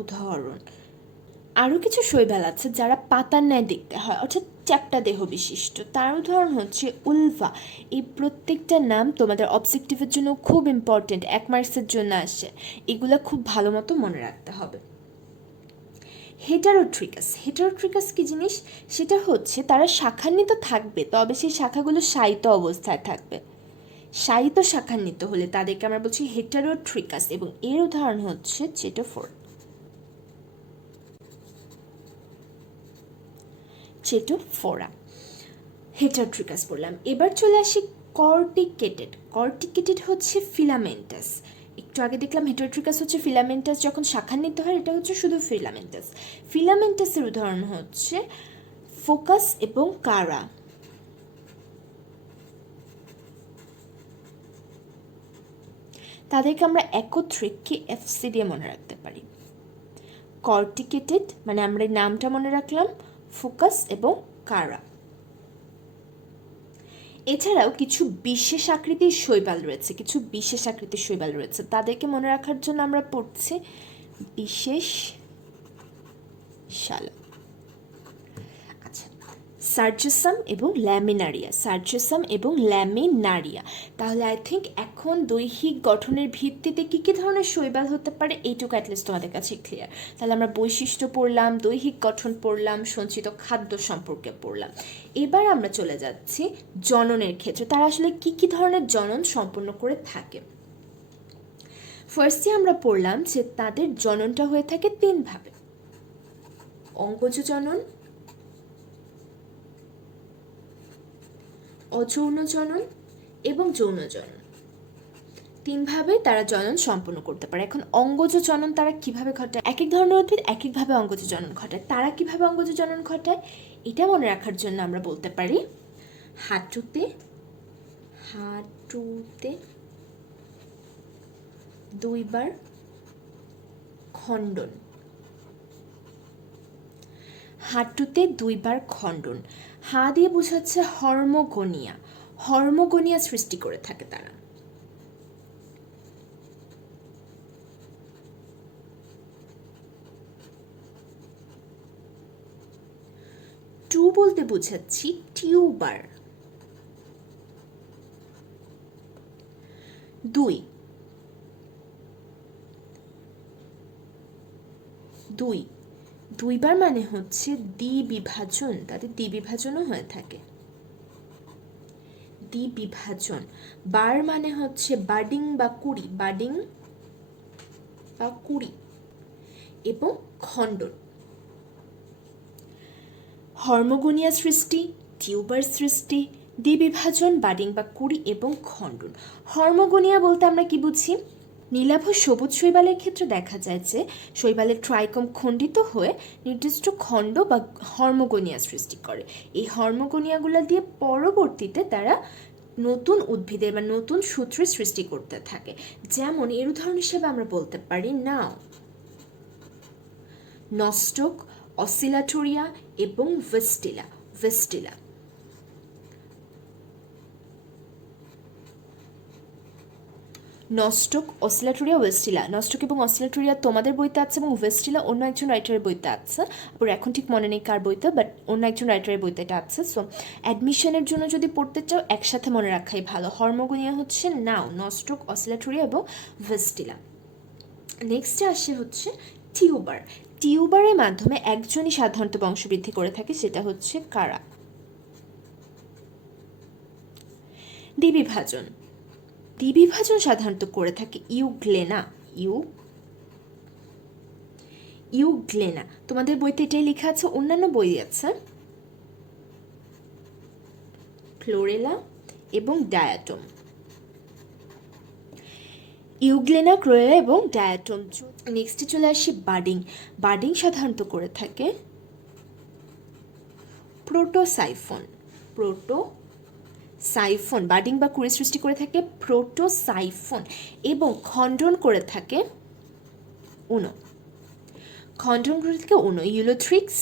উদাহরণ। আরও কিছু শৈবাল আছে যারা পাতার ন্যায় দেখতে হয়, অর্থাৎ চ্যাপ্টা দেহ বিশিষ্ট। তার উদাহরণ হচ্ছে উলভা। এই প্রত্যেকটা নাম তোমাদের অবজেক্টিভের জন্য খুব ইম্পর্টেন্ট, 1 মার্কসের জন্য আসে, এগুলো খুব ভালো মতো মনে রাখতে হবে। হেটারোট্রিকাস। হেটারোট্রিকাস কি জিনিস? সেটা হচ্ছে তারা শাখান্বিত থাকবে, তবে সেই শাখাগুলো শায়িত অবস্থায় থাকবে। শায়িত শাখান্বিত হলে তাদেরকে আমরা বলছি হেটারোট্রিকাস, এবং এর উদাহরণ হচ্ছে চেটোফোর। চেটোফোরা, হেটারোট্রিকাস বললাম। এবার চলে আসি কর্টিকেটেড। কর্টিকেটেড হচ্ছে ফিলামেন্টাস। একটু আগে দেখলাম হেটারোট্রিকাস হচ্ছে ফিলামেন্টাস, যখন শাখান্বিত হয় এটা হচ্ছে শুধু ফিলামেন্টাস। ফিলামেন্টাসের উদাহরণ হচ্ছে ফোকাস এবং কারা। তাদেরকে আমরা একত্রে KFC দিয়ে মনে রাখতে পারি। কর্টিকেটেড মানে আমরা এই নামটা মনে রাখলাম, ফোকাস এবং কারা। এছাড়াও কিছু বিশেষ আকৃতির শৈবাল রয়েছে, তাদেরকে মনে রাখার জন্য আমরা পড়ছি বিশেষ শালা। আচ্ছা, সার্জাসাম এবং ল্যামিনারিয়া। তাহলে আই থিঙ্ক এখন দৈহিক গঠনের ভিত্তিতে কী কী ধরনের শৈবাল হতে পারে এইটুকু অ্যাটলিস্ট তোমাদের কাছে ক্লিয়ার। তাহলে আমরা বৈশিষ্ট্য পড়লাম, দৈহিক গঠন পড়লাম, সঞ্চিত খাদ্য সম্পর্কে পড়লাম। এবার আমরা চলে যাচ্ছি জননের ক্ষেত্রে, তারা আসলে কী কী ধরনের জনন সম্পন্ন করে থাকে। ফার্স্টে আমরা পড়লাম যে তাদের জননটা হয়ে থাকে 3 ভাবে: অঙ্গজ জনন, অযৌন জনন এবং যৌন জনন। 3 ভাবে তারা জনন সম্পন্ন করতে পারে। এখন অঙ্গজ জনন তারা কিভাবে ঘটায়? এক এক ধরনের উদ্ভিদ এক একভাবে অঙ্গজ জনন ঘটায়। তারা কিভাবে অঙ্গজ জনন ঘটায় এটা মনে রাখার জন্য আমরা বলতে পারি হাঁটুতে 2 বার খণ্ডন। হাঁটুতে 2 বার খণ্ডন। হা দিয়ে বোঝাচ্ছে হর্মোগোনিয়া সৃষ্টি করে থাকে তারা। টু বলতে বোঝাচ্ছি টিউবার। 2 বার মানে হচ্ছে দ্বিবিভাজন, তাদের দ্বিবিভাজনও হয়ে থাকে। দ্বিবিভাজন। বার মানে হচ্ছে বাডিং বা কুড়ি, এবং খণ্ডন। হর্মোগোনিয়া সৃষ্টি, টিউবার সৃষ্টি, দ্বিবিভাজন, বাডিং বা কুড়ি এবং খণ্ডন। হর্মোগোনিয়া বলতে আমরা কি বুঝি? নীলাভ সবুজ শৈবালের ক্ষেত্রে দেখা যায় যে শৈবালের ট্রাইকম খণ্ডিত হয়ে নির্দিষ্ট খণ্ড বা হর্মোগোনিয়া সৃষ্টি করে। এই হর্মোগোনিয়াগুলো দিয়ে পরবর্তীতে তারা নতুন উদ্ভিদের বা নতুন সূত্রের সৃষ্টি করতে থাকে। যেমন এর উদাহরণ হিসেবে আমরা বলতে পারি নস্টক, অসিলাটোরিয়া এবং ভেস্টিলা। নস্টক, অসিলাটোরিয়া, ভেস্টিলা। নস্টক এবং অসিলাটোরিয়া তোমাদের বইতে আছে এবং ভেস্টিলা অন্য একজন রাইটারের বইতে আছে। আবার এখন ঠিক মনে নেই কার বইতে, বাট অন্য একজন রাইটারের বইতে এটা আছে। সো অ্যাডমিশনের জন্য যদি পড়তে চাও একসাথে মনে রাখাই ভালো। হর্মোগোনিয়া হচ্ছে নস্টক, অসিলাটোরিয়া এবং ভেস্টিলা। নেক্সটে আসে হচ্ছে টিউবার। টিউবারের মাধ্যমে একজনই সাধারণত বংশবৃদ্ধি করে থাকে, সেটা হচ্ছে কারা? দ্বিবিভাজন। দ্বিবিভাজন সাধারণত করে থাকে ইউগ্লেনা। ইউগ্লেনা। তোমাদের বইতে এটাই লেখা আছে, অন্যান্য বই আছে ক্লোরেলা এবং ডায়াটম। ইউগ্লেনা, ক্লোরেলা এবং ডায়াটম। নেক্সটে চলে আসি বাডিং। বাডিং সাধারণত করে থাকে প্রোটোসাইফন। প্রোটোসাইফন। বাডিং বা কুড়ি সৃষ্টি করে থাকে প্রোটোসাইফন এবং খণ্ডন করে থাকে উনো। খণ্ডন করে থাকে উনো। ইউলোথ্রিক্স,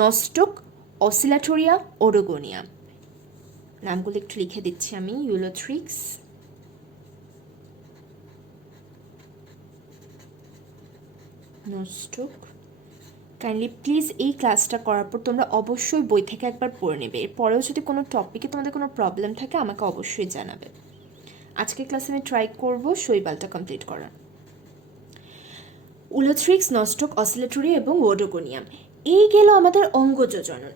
নস্টক, অসিলাটোরিয়া, ওরোগোনিয়া। নামগুলো একটু লিখে দিচ্ছি আমি। ইউলোথ্রিক্স, নস্টক। কাইন্ডলি প্লিজ এই ক্লাসটা করার পর তোমরা অবশ্যই বই থেকে একবার পড়ে নেবে। এরপরেও যদি কোনো টপিকে তোমাদের কোনো প্রবলেম থাকে আমাকে অবশ্যই জানাবে। আজকের ক্লাসে আমি ট্রাই করবো শৈবালটা কমপ্লিট করার। উলোথ্রিক্স, নস্টক, অসিলেটরি এবং ওডোগোনিয়াম। এই গেল আমাদের অঙ্গজ জনন।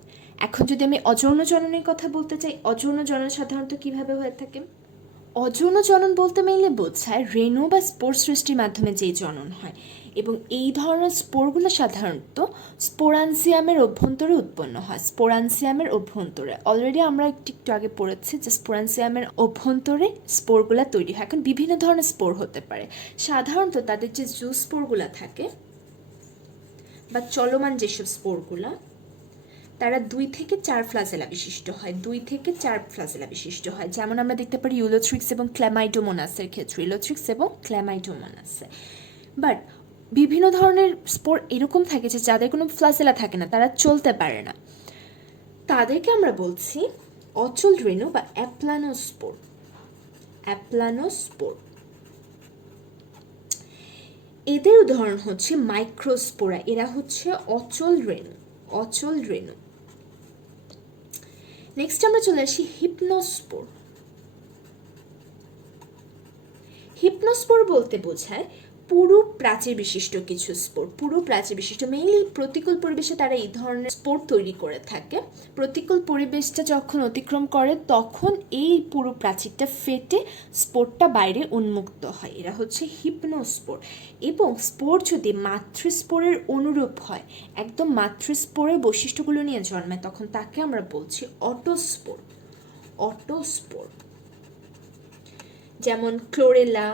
এখন যদি আমি অযৌন জননের কথা বলতে চাই, অযৌন জনন সাধারণত কিভাবে হয়ে থাকে? অযৌন জনন বলতে মেইনলি বোঝায় রেণু বা স্পোর সৃষ্টির মাধ্যমে যেই জনন হয়, এবং এই ধরনের স্পোরগুলো সাধারণত স্পোরানসিয়ামের অভ্যন্তরে উৎপন্ন হয়। স্পোরানসিয়ামের অভ্যন্তরে অলরেডি আমরা একটু আগে পড়েছি যে স্পোরানসিয়ামের অভ্যন্তরে স্পোরগুলো তৈরি হয়। এখন বিভিন্ন ধরনের স্পোর হতে পারে। সাধারণত তাদের যে জুস স্পোরগুলো থাকে বা চলমান যেসব স্পোরগুলো, তারা 2 থেকে 4 ফ্লাজেলা বিশিষ্ট হয়। 2 থেকে 4 ফ্লাজেলা বিশিষ্ট হয়। যেমন আমরা দেখতে পারি ইউলোথ্রিক্স এবং ক্ল্যামাইডোমোনাসের ক্ষেত্রে, ইউলোথ্রিক্স এবং ক্ল্যামাইডোমোনাসে। বাট বিভিন্ন ধরনের স্পোর এরকম থাকে যে যাদের কোনো ফ্লাজেলা থাকে না, তারা চলতে পারে না, তাদেরকে আমরা বলছি অচল রেণু বা অ্যাপ্লানোস্পোর। অ্যাপ্লানোস্পোর। এদের উদাহরণ হচ্ছে মাইক্রোস্পোরা। এরা হচ্ছে অচল রেণু। অচল রেণু। নেক্সট আমরা চলে আসি হিপনোস্পোর। হিপনোস্পোর বলতে বোঝায় পুরু প্রাচীর বিশিষ্ট কিছু স্পোর। পুরু প্রাচীর বিশিষ্ট, মেইনলি প্রতিকূল পরিবেশে তারা এই ধরনের স্পোর তৈরি করে থাকে। প্রতিকূল পরিবেশটা যখন অতিক্রম করে তখন এই পুরু প্রাচীরটা ফেটে স্পোরটা বাইরে উন্মুক্ত হয়। এরা হচ্ছে হিপনোস্পোর। এবং স্পোর যদি মাতৃস্পোরের অনুরূপ হয়, একদম মাতৃস্পোরের বৈশিষ্ট্যগুলো নিয়ে জন্মায়, তখন তাকে আমরা বলছি অটোস্পোর। অটোস্পোর। যেমন ক্লোরেলা,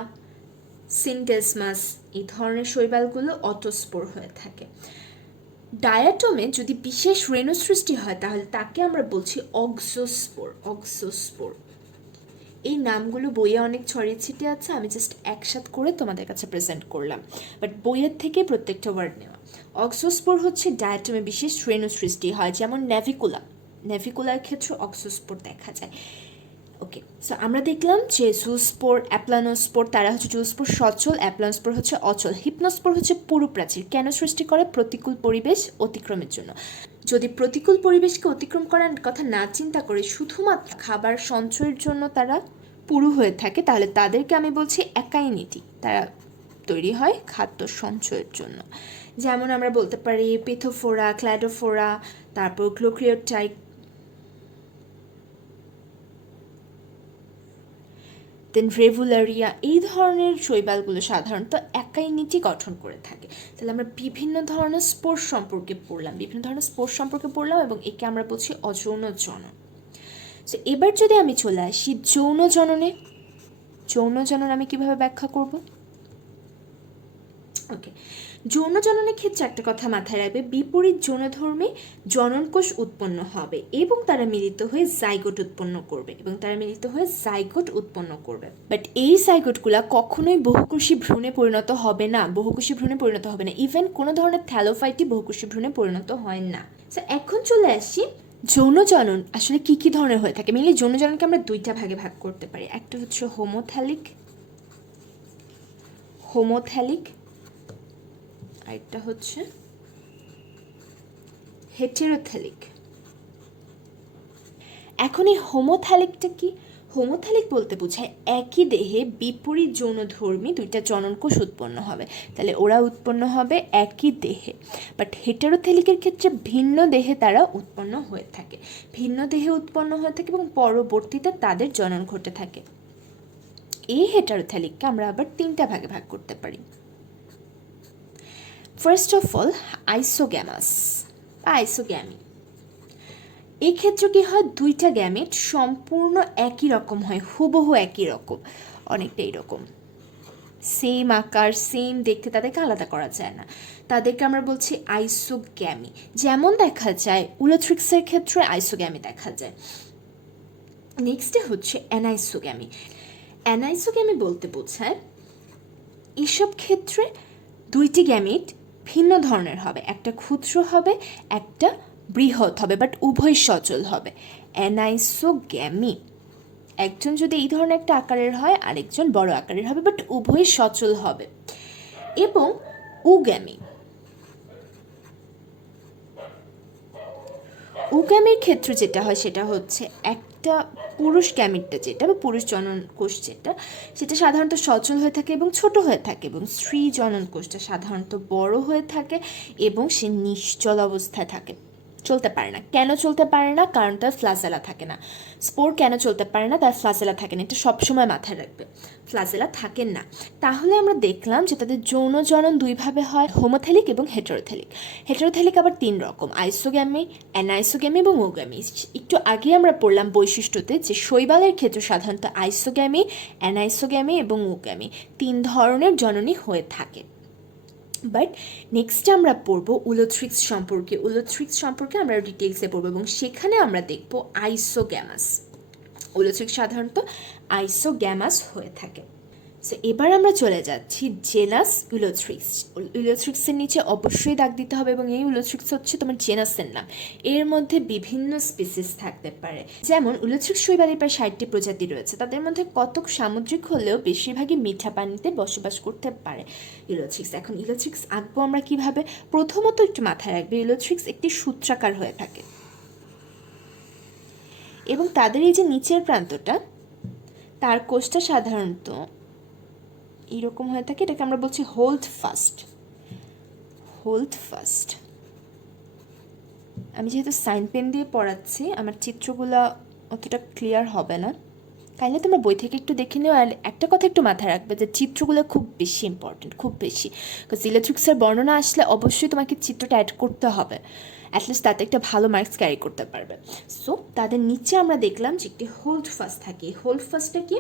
সিনডেসমাস, এই ধরনের শৈবালগুলো অটোস্পোর হয়ে থাকে। ডায়াটমে যদি বিশেষ রেণু সৃষ্টি হয় তাহলে তাকে আমরা বলছি অক্সোস্পোর। অক্সোস্পোর। এই নামগুলো বইয়ে অনেক ছড়িয়ে ছিটিয়ে আছে, আমি জাস্ট একসাথ করে তোমাদের কাছে প্রেজেন্ট করলাম, বাট বইয়ের থেকে প্রত্যেকটা ওয়ার্ড নেওয়া। অক্সোস্পোর হচ্ছে ডায়াটমে বিশেষ রেণু সৃষ্টি হয়, যেমন নেভিকুলা। নেভিকুলার ক্ষেত্রে অক্সোস্পোর দেখা যায়। ওকে, সো আমরা দেখলাম যে জুস্পোর, অ্যাপ্লানোস্পোর, তারা হচ্ছে জুস্পোর সচল, অ্যাপ্লানোস্পোর হচ্ছে অচল। হিপনোস্পোর হচ্ছে পুরু প্রাচীর। কেন সৃষ্টি করে? প্রতিকূল পরিবেশ অতিক্রমের জন্য। যদি প্রতিকূল পরিবেশকে অতিক্রম করার কথা না চিন্তা করে শুধুমাত্র খাবার সঞ্চয়ের জন্য তারা পুরু হয়ে থাকে, তাহলে তাদেরকে আমি বলছি একাইনিটি। তারা তৈরি হয় খাদ্য সঞ্চয়ের জন্য। যেমন আমরা বলতে পারি পিথোফোরা, ক্ল্যাডোফোরা, তারপর গ্লোক্রিওটাইট, দেন রেভুলারিয়া। এই ধরনের শৈবালগুলো সাধারণত একাই নিচে গঠন করে থাকে। তাহলে আমরা বিভিন্ন ধরনের স্পোর সম্পর্কে পড়লাম, এবং একে আমরা বলছি অযৌন জনন। তো এবার যদি আমি চলে আসি যৌন জননে, যৌন জনন আমি কিভাবে ব্যাখ্যা করব? ওকে, যৌন জননের ক্ষেত্রে একটা কথা মাথায় রাখবে, বিপরীত যৌনধর্মে জননকোষ উৎপন্ন হবে এবং তারা মিলিত হয়ে জাইগোট উৎপন্ন করবে। বাট এই জাইগোটগুলা কখনোই বহুকোষী ভ্রূণে পরিণত হবে না। ইভেন কোনো ধরনের থ্যালোফাইটই বহুকোষী ভ্রূণে পরিণত হয় না। সো এখন চলে আসি যৌন জনন আসলে কি কি ধরনের হয়ে থাকে। মেনলি যৌন জননকে আমরা 2টা ভাগে ভাগ করতে পারি। একটা হচ্ছে হোমোথ্যালিক, আরেকটা হচ্ছে হেটেরোথ্যালিক। এখন এই হোমোথ্যালিকটা কি? হোমোথ্যালিক বলতে বোঝায় একই দেহে বিপরীত যৌনধর্মী দুইটা জননকোষ উৎপন্ন হবে, তাহলে ওরা উৎপন্ন হবে একই দেহে। বাট হেটেরোথ্যালিকের ক্ষেত্রে ভিন্ন দেহে তারা উৎপন্ন হয়ে থাকে, ভিন্ন দেহে উৎপন্ন হয়ে থাকে এবং পরবর্তীতে তাদের জনন ঘটে থাকে। এই হেটেরোথ্যালিককে আমরা আবার 3টা ভাগে ভাগ করতে পারি। ফার্স্ট অফ অল আইসোগ্যামাস বা আইসোগ্যামি। এই ক্ষেত্রে কি হয়, দুইটা গ্যামেট সম্পূর্ণ একই রকম হয়, হুবহু একই রকম, অনেকটা এইরকম সেম আকার সেম দেখতে, তাদেরকে আলাদা করা যায় না, তাদেরকে আমরা বলছি আইসোগ্যামি। যেমন দেখা যায় উলোথ্রিক্সের ক্ষেত্রে আইসোগ্যামি দেখা যায়। নেক্সটে হচ্ছে অ্যানাইসোগ্যামি। অ্যানাইসোগ্যামি বলতে বোঝায় এসব ক্ষেত্রে দুইটি গ্যামেট ভিন্ন ধরনের হবে, একটা ক্ষুদ্র হবে একটা বৃহৎ হবে, বাট উভয় সচল হবে। অ্যানাইসোগ্যামি, একজন যদি এই ধরনের একটা আকারের হয় আরেকজন বড় আকারের হবে, বাট উভয় সচল হবে। এবং উগ্যামি, উগ্যামির ক্ষেত্রে যেটা হয় সেটা হচ্ছে একটা পুরুষ গ্যামিটটা যেটা বা পুরুষ জনন কোষ যেটা, সেটা সাধারণত সচল হয়ে থাকে এবং ছোট হয়ে থাকে, এবং স্ত্রী জনন কোষটা সাধারণত বড় হয়ে থাকে এবং সে নিশ্চল অবস্থায় থাকে, চলতে পারে না। কেন চলতে পারে না? কারণ তার ফ্লাজেলা থাকে না। স্পোর কেন চলতে পারে না? তার ফ্লাজেলা থাকে না, এটা সবসময় মাথায় রাখবে, ফ্লাজেলা থাকেন না। তাহলে আমরা দেখলাম যে তাদের যৌন জনন দুইভাবে হয়, হোমোথ্যালিক এবং হেটেরোথ্যালিক। হেটেরোথ্যালিক আবার 3 রকম, আইসোগ্যামি, অ্যানাইসোগ্যামি এবং ওগ্যামি। একটু আগে আমরা পড়লাম বৈশিষ্ট্যতে যে শৈবালের ক্ষেত্রে সাধারণত আইসোগ্যামি, অ্যানাইসোগ্যামি এবং ওগ্যামি 3 ধরনের জননী হয়ে থাকে। বাট নেক্সট আমরা পড়বো উলোথ্রিক্স সম্পর্কে। উলোথ্রিক্স সম্পর্কে আমরা ডিটেলসে পড়বো এবং সেখানে আমরা দেখবো আইসোগ্যামাস। উলোথ্রিক্স সাধারণত আইসোগ্যামাস হয়ে থাকে। সো এবার আমরা চলে যাচ্ছি জেনাস উলোথ্রিক্স। উলোথ্রিক্সের নিচে অবশ্যই দাগ দিতে হবে, এবং এই উলোথ্রিক্স হচ্ছে তোমার জেনাসের নাম। এর মধ্যে বিভিন্ন স্পিসিস থাকতে পারে, যেমন উলোথ্রিক্স শৈবালের প্রায় 60টি প্রজাতি রয়েছে, তাদের মধ্যে কতক সামুদ্রিক হলেও বেশিরভাগই মিঠা পানিতে বসবাস করতে পারে ইলোথ্রিক্স। এখন ইলোথ্রিক্স আঁকবো আমরা কিভাবে? প্রথমত একটু মাথায় রাখবে ইলোথ্রিক্স একটি সূত্রাকার হয়ে থাকে, এবং তাদের এই যে নিচের প্রান্তটা, তার কোষটা সাধারণত এইরকম হয়ে থাকে, এটাকে আমরা বলছি হোল্ড ফাস্ট। Hold fast. আমি যেহেতু সাইন পেন দিয়ে পড়াচ্ছি আমার চিত্রগুলো অতটা ক্লিয়ার হবে না, কাইন্ডলি তোমরা বই থেকে একটু দেখে নিও। আর একটা কথা একটু মাথায় রাখবে যে চিত্রগুলো খুব বেশি ইম্পর্টেন্ট, খুব বেশি। বিকজ ইলেকট্রিক্সের বর্ণনা আসলে অবশ্যই তোমাকে চিত্রটা অ্যাড করতে হবে, অ্যাটলিস্ট তাতে একটা ভালো মার্কস ক্যারি করতে পারবে। সো তাদের নিচে আমরা দেখলাম যে একটি হোল্ড ফাস্ট থাকে। হোল্ড ফাস্টটা কি?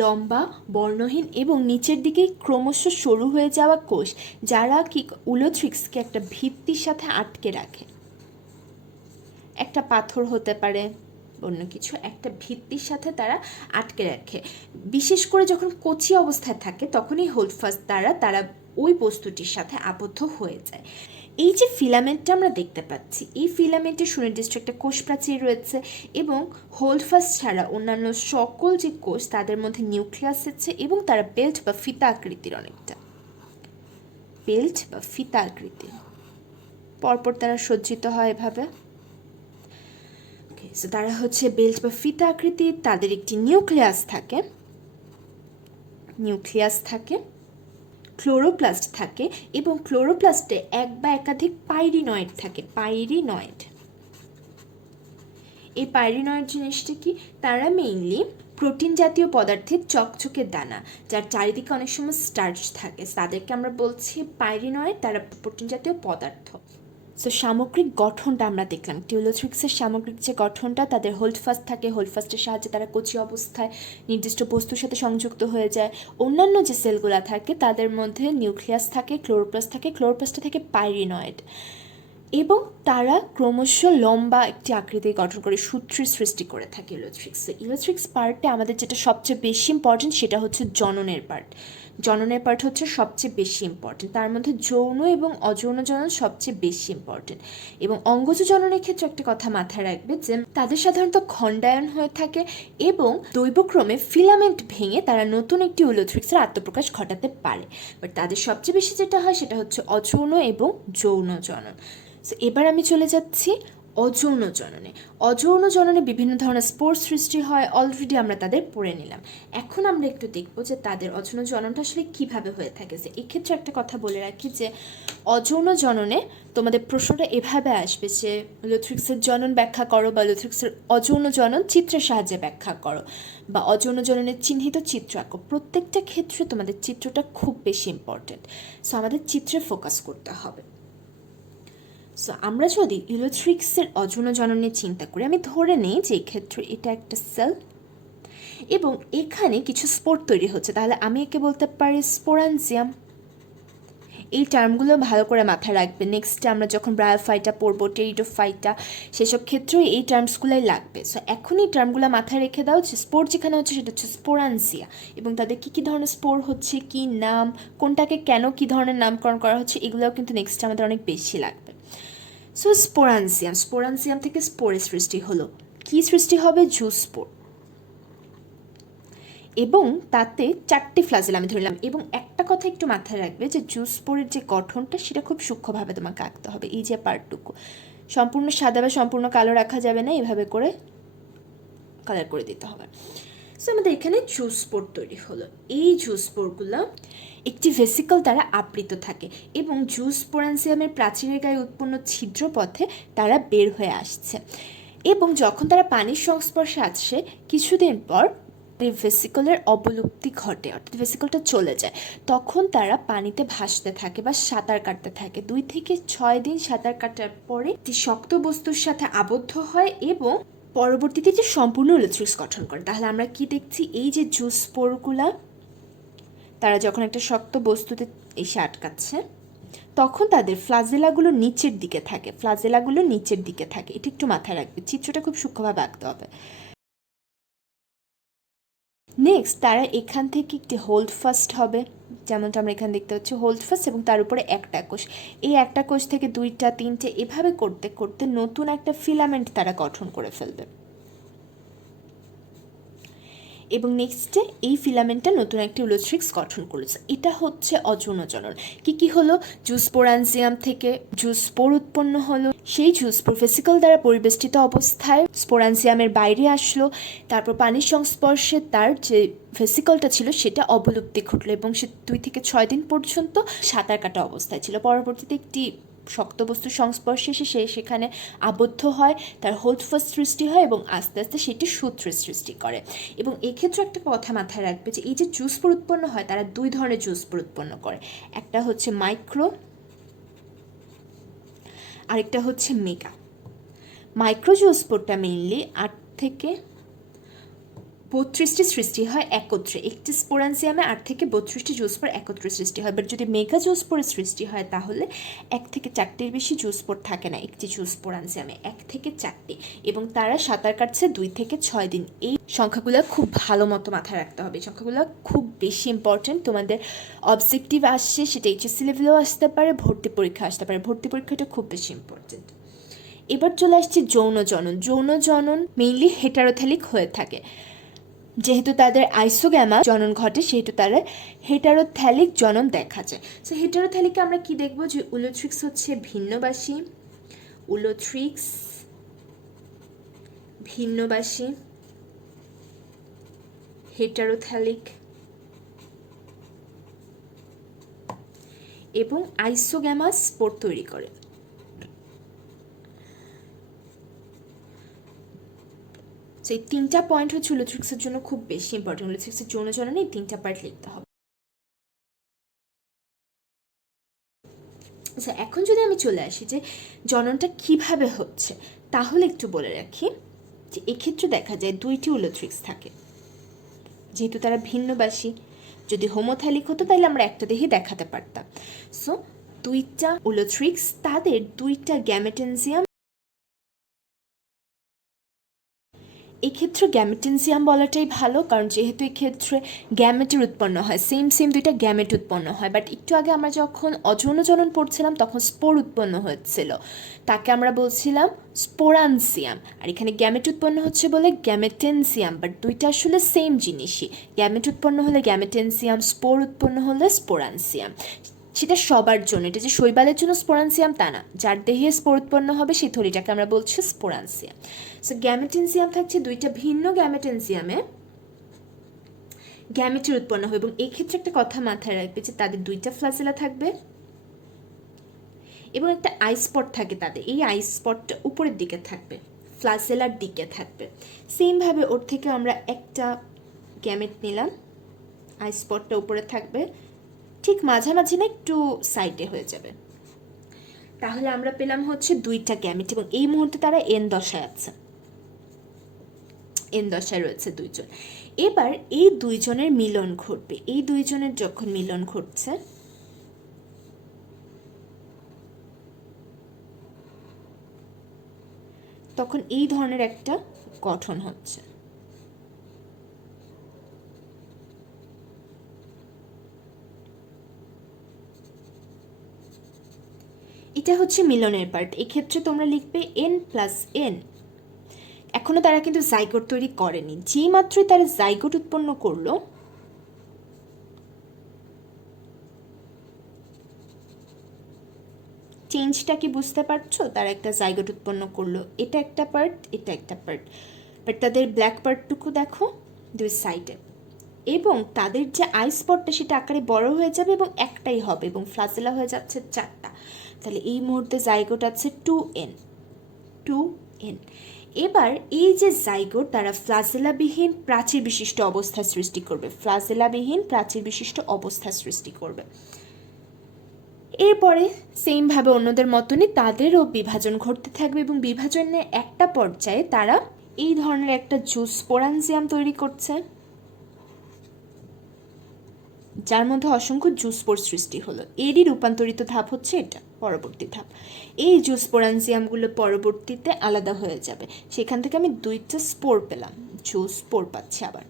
লম্বা, বর্ণহীন এবং নিচের দিকে ক্রমশ সরু হয়ে যাওয়া কোষ, যারা কি উলোথ্রিক্সকে একটা ভিত্তির সাথে আটকে রাখে। একটা পাথর হতে পারে, অন্য কিছু, একটা ভিত্তির সাথে তারা আটকে রাখে। বিশেষ করে যখন কচি অবস্থায় থাকে তখনই হোল্ড ফাস্ট দ্বারা তারা ওই বস্তুটির সাথে আবদ্ধ হয়ে যায়। এই যে ফিলামেন্টটা আমরা দেখতে পাচ্ছি, এই ফিলামেন্টের সুনির্দিষ্ট একটা কোষ প্রাচীর রয়েছে, এবং হোল্ড ফাস্ট ছাড়া অন্যান্য সকল যে কোষ তাদের মধ্যে নিউক্লিয়াস আছে, এবং তারা বেল্ট বা ফিতা আকৃতির, অনেকটা বেল্ট বা ফিতা আকৃতির, পরপর তারা সজ্জিত হয় এভাবে। সো তারা হচ্ছে বেল্ট বা ফিতা আকৃতির, তাদের একটি নিউক্লিয়াস থাকে, ক্লোরোপ্লাস্ট থাকে, এবং ক্লোরোপ্লাস্টে এক বা একাধিক পাইরিনয়েড থাকে। এই পাইরিনয়েড জিনিসটা কি? তারা মেইনলি প্রোটিন জাতীয় পদার্থের চকচকে দানা, যার চারিদিকে অনেক সময় স্টার্চ থাকে, তাদেরকে আমরা বলছি পাইরিনয়েড। তারা প্রোটিন জাতীয় পদার্থ। সো সামগ্রিক গঠনটা আমরা দেখলাম, টিউলোথ্রিক্সের সামগ্রিক যে গঠনটা, তাদের হোল্ড ফাস্ট থাকে, হোল্ড ফাস্টের সাহায্যে তারা কচি অবস্থায় নির্দিষ্ট বস্তুর সাথে সংযুক্ত হয়ে যায়। অন্যান্য যে সেলগুলো থাকে তাদের মধ্যে নিউক্লিয়াস থাকে, ক্লোরোপ্লাস্ট থাকে, ক্লোরোপ্লাস্টে থাকে পাইরিনয়েড, এবং তারা ক্রমশ লম্বা একটি আকৃতি গঠন করে সূত্রের সৃষ্টি করে থাকে ইলোথ্রিক্স। ইলোথ্রিক্স পার্টে আমাদের যেটা সবচেয়ে বেশি ইম্পর্টেন্ট সেটা হচ্ছে জননের পার্ট। জননের পার্ট হচ্ছে সবচেয়ে বেশি ইম্পর্টেন্ট, তার মধ্যে যৌন এবং অযৌন জনন সবচেয়ে বেশি ইম্পর্টেন্ট। এবং অঙ্গজ জননের ক্ষেত্রে একটা কথা মাথায় রাখবে যে তাদের সাধারণত খণ্ডায়ন হয়ে থাকে, এবং দৈবক্রমে ফিলামেন্ট ভেঙে তারা নতুন একটি ইলোথ্রিক্সের আত্মপ্রকাশ ঘটাতে পারে। বাট তাদের সবচেয়ে বেশি যেটা হয় সেটা হচ্ছে অযৌন এবং যৌন জনন। সো এবার আমি চলে যাচ্ছি অযৌন জননে। অযৌন জননে বিভিন্ন ধরনের স্পোর সৃষ্টি হয়, অলরেডি আমরা তাদের পড়ে নিলাম। এখন আমরা একটু দেখব যে তাদের অযৌন জননটা আসলে কীভাবে হয়ে থাকে। যে এক্ষেত্রে একটা কথা বলে রাখি যে অযৌন জননে তোমাদের প্রশ্নটা এভাবে আসবে যে লুথ্রিক্সের জনন ব্যাখ্যা করো, বা লুথ্রিক্সের অযৌন জনন চিত্রের সাহায্যে ব্যাখ্যা করো, বা অযৌন জননের চিহ্নিত চিত্র আঁকো। প্রত্যেকটা ক্ষেত্রে তোমাদের চিত্রটা খুব বেশি ইম্পর্টেন্ট। সো আমাদের চিত্রে ফোকাস করতে হবে। সো আমরা যদি ইউলোথ্রিক্সের অযৌন জননে চিন্তা করি, আমি ধরে নেই যে এক্ষেত্রে এটা একটা সেল এবং এখানে কিছু স্পোর তৈরি হচ্ছে, তাহলে আমি একে বলতে পারি স্পোরানজিয়াম। এই টার্মগুলো ভালো করে মাথায় রাখবে। নেক্সটে আমরা যখন ব্রায়োফাইটা পড়বো, টেরিডোফাইটা, সেসব ক্ষেত্রেও এই টার্মসগুলোই লাগবে। সো এখন এই টার্মগুলো মাথায় রেখে দাও যে স্পোর যেখানে হচ্ছে সেটা হচ্ছে স্পোরানজিয়া, এবং তাদের কী কী ধরনের স্পোর হচ্ছে, কী নাম, কোনটাকে কেন কী ধরনের নামকরণ করা হচ্ছে, এগুলোও কিন্তু নেক্সটে আমাদের অনেক বেশি লাগবে। সো স্পোরানজিয়াম থেকে স্পোরের সৃষ্টি হলো। কি সৃষ্টি হবে? জুস্পোর। এবং তাতে 4টি ফ্লাজেল আমি ধরলাম। এবং একটা কথা একটু মাথায় রাখবে যে জুস্পোরের যে গঠনটা সেটা খুব সূক্ষ্মভাবে তোমাকে আঁকতে হবে। এই যে পার্টটুকু সম্পূর্ণ সাদা বা সম্পূর্ণ কালো রাখা যাবে না, এভাবে করে কালার করে দিতে হবে। সো আমাদের এখানে জুস্পোর তৈরি হলো। এই জুস্পোরগুলো একটি ভেসিকল দ্বারা আবৃত থাকে এবং জুস্পোরানজিয়ামের প্রাচীরের গায়ে উৎপন্ন ছিদ্রপথে তারা বের হয়ে আসছে, এবং যখন তারা পানির সংস্পর্শে আসছে কিছুদিন পর এই ভেসিকলের অবলুপ্তি ঘটে, অর্থাৎ ভেসিকলটা চলে যায়। তখন তারা পানিতে ভাসতে থাকে বা সাঁতার কাটতে থাকে। 2 থেকে 6 দিন সাঁতার কাটার পরে একটি শক্ত বস্তুর সাথে আবদ্ধ হয় এবং পরবর্তীতে যে সম্পূর্ণ ইউলোথ্রিক্স গঠন করে। তাহলে আমরা কি দেখছি? এই যে জুস্পোরগুলা তারা যখন একটা শক্ত বস্তুতে এসে আটকাচ্ছে, তখন তাদের ফ্লাজেলাগুলো নিচের দিকে থাকে। এটা একটু মাথায় রাখবে, চিত্রটা খুব সূক্ষ্মভাবে আঁকতে হবে। নেক্সট তারা এখান থেকে একটি হোল্ড ফাস্ট হবে, যেমনটা আমরা এখানে দেখতে পাচ্ছি হোল্ড ফাস্ট, এবং তার উপরে একটা কোষ। এই একটা কোষ থেকে 2টা 3টে এভাবে করতে করতে নতুন একটা ফিলামেন্ট তারা গঠন করে ফেলবে, এবং নেক্সটে এই ফিলামেন্টটা নতুন একটা ইউলোথ্রিক্স গঠন করেছে। এটা হচ্ছে অযৌন জনন। কি হলো? জুস্পোরানজিয়াম থেকে জুস্পোর উৎপন্ন হলো। সেই জুস্পোর ভেসিকল দ্বারা পরিবেষ্টিত অবস্থায় স্পোরানজিয়ামের বাইরে আসলো। তারপর পানির সংস্পর্শে তার যে ভেসিকলটা ছিল সেটা অবলুপ্তি ঘটলো, এবং সে 2 থেকে 6 দিন পর্যন্ত সাঁতার কাটা অবস্থায় ছিল। পরবর্তীতে একটি শক্ত বস্তুর সংস্পর্শে এসে সে সেখানে আবদ্ধ হয়, তার হোল্ড ফাস্ট সৃষ্টি হয়, এবং আস্তে আস্তে সেটি সূত্রের সৃষ্টি করে। এবং এক্ষেত্রে একটা কথা মাথায় রাখবে যে এই যে জুস্পোর উৎপন্ন হয়, তারা 2 ধরনের জুস্পোর উৎপন্ন করে। একটা হচ্ছে মাইক্রো, আরেকটা হচ্ছে মেগা। মাইক্রো জুস্পোরটা মেইনলি 8 থেকে 32টি সৃষ্টি হয় একত্রে। একটি স্পোরানজিয়ামে 8 থেকে 32টি জুস্পোর একত্রে সৃষ্টি হয়। বাট যদি মেগা জুস্পোরের সৃষ্টি হয় তাহলে 1 থেকে 4টির বেশি জুস্পোর থাকে না একটি জুস্পোরানজিয়ামে, 1 থেকে 4টি, এবং তারা সাঁতার কাটছে 2 থেকে 6 দিন। এই সংখ্যাগুলো খুব ভালো মতো মাথায় রাখতে হবে। এই সংখ্যাগুলো খুব বেশি ইম্পর্টেন্ট। তোমাদের অবজেক্টিভ আসছে, সেটা এইচএসসি লেভেলেও আসতে পারে, ভর্তি পরীক্ষা আসতে পারে। ভর্তি পরীক্ষাটা খুব বেশি ইম্পর্টেন্ট। এবার চলে আসছে যৌন জনন। যৌন জনন মেইনলি হেটারোথ্যালিক হয়ে থাকে। যেহেতু তাদের আইসোগ্যামা জনন ঘটে, সেহেতু তারা হেটারোথ্যালিক জনন দেখা যায়। সো হেটারোথ্যালিকে আমরা কি দেখব? যে উলোথ্রিক্স হচ্ছে ভিন্নবাসী, উলোথ্রিক্স ভিন্নবাসী, হেটারোথ্যালিক, এবং আইসোগ্যামাস স্পোর তৈরি করে। এই 3টা পয়েন্ট হচ্ছে উলোথ্রিক্সের জন্য খুব বেশি ইম্পর্টেন্ট। উলোথ্রিক্সের যৌন জননে এই 3টা পার্ট লিখতে হবে। আচ্ছা, এখন যদি আমি চলে আসি যে জননটা কিভাবে হচ্ছে, তাহলে একটু বলে রাখি যে এক্ষেত্রে দেখা যায় 2টি উলোথ্রিক্স থাকে। যেহেতু তারা ভিন্নবাসী, যদি হোমোথ্যালিক হতো তাহলে আমরা একটা দেহে দেখাতে পারতাম। সো 2টা উলোথ্রিক্স, তাদের 2টা গ্যামেটেনজিয়াম। এক্ষেত্রে গ্যামেটেনজিয়াম বলাটাই ভালো, কারণ যেহেতু এক্ষেত্রে গ্যামেটের উৎপন্ন হয়, সেম 2টা গ্যামেট উৎপন্ন হয়। বাট একটু আগে আমরা যখন অযৌন জনন পড়ছিলাম তখন স্পোর উৎপন্ন হচ্ছিল, তাকে আমরা বলছিলাম স্পোরানজিয়াম। আর এখানে গ্যামেট উৎপন্ন হচ্ছে বলে গ্যামেটেনজিয়াম। বাট 2টা আসলে সেম জিনিসই। গ্যামেট উৎপন্ন হলে গ্যামেটেনজিয়াম, স্পোর উৎপন্ন হলে স্পোরানজিয়াম। সেটা সবার জন্য, এটা যে শৈবালের জন্য স্পোরানসিয়াম তা না, যার দেহে স্পোর উৎপন্ন হবে সেই থলিটাকে আমরা বলছি স্পোরানসিয়াম। সো গ্যামেটেনসিয়াম থাকছে দুইটা ভিন্ন গ্যামেটেনসিয়ামে গ্যামেটের উৎপন্ন হবে, এবং এই ক্ষেত্রে একটা কথা মাথায় রাখবে যে তাদের দুইটা ফ্লাজেলা থাকবে এবং একটা আই স্পট থাকে তাদের, এই আই স্পটটা উপরের দিকে থাকবে, ফ্লাজেলার দিকে থাকবে। সেমভাবে ওর থেকে আমরা একটা গ্যামেট নিলাম, আই স্পটটা উপরে থাকবে, ঠিক মাঝামাঝি না একটু সাইডে হয়ে যাবে, তাহলে আমরা পেলাম হচ্ছে দুইটা গ্যামেট, এবং এই মুহূর্তে তারা এন দশায় আছে, এন দশায় রয়েছে দুইজন। এবার এই দুইজনের মিলন ঘটবে, এই দুইজনের যখন মিলন ঘটছে তখন এই ধরনের একটা গঠন হচ্ছে। এটা হচ্ছে মিলনের পার্ট, এক্ষেত্রে তোমরা লিখবে n+n। এখনো তারা কিন্তু জাইগোট তৈরি করেনি, যেই মাত্রই তারা জাইগোট উৎপন্ন করলো চেঞ্জটা কি বুঝতে পারছো, তারা একটা জাইগোট উৎপন্ন করলো, এটা একটা পার্ট, এটা একটা পার্ট, বাট তাদের ব্ল্যাক পার্টটুকু দেখো দুই সাইডে, এবং তাদের যে আই স্পটটা সেটা আকারে বড় হয়ে যাবে এবং একটাই হবে, এবং ফ্লাজেলা হয়ে যাচ্ছে 4টা। তাহলে এই মুহূর্তে জাইগোট আছে 2n। এবার এই যে জাইগোট তারা ফ্লাজেলাবিহীন প্রাচীর বিশিষ্ট অবস্থা সৃষ্টি করবে, ফ্লাজেলাবিহীন প্রাচীর বিশিষ্ট অবস্থা সৃষ্টি করবে। এরপরে সেমভাবে অন্যদের মতনই তাদেরও বিভাজন ঘটতে থাকবে, এবং বিভাজনের একটা পর্যায়ে তারা এই ধরনের একটা জুস্পোরানজিয়াম তৈরি করছে, যার মধ্যে অসংখ্য জুস্পোর সৃষ্টি হলো। এরই রূপান্তরিত ধাপ হচ্ছে এটা, পরবর্তী ধাপ। এই জুস্পোরানজিয়ামগুলো পরবর্তীতে আলাদা হয়ে যাবে, সেখান থেকে আমি দুইটা স্পোর পেলাম, জুস্পোর পাচ্ছি আবার।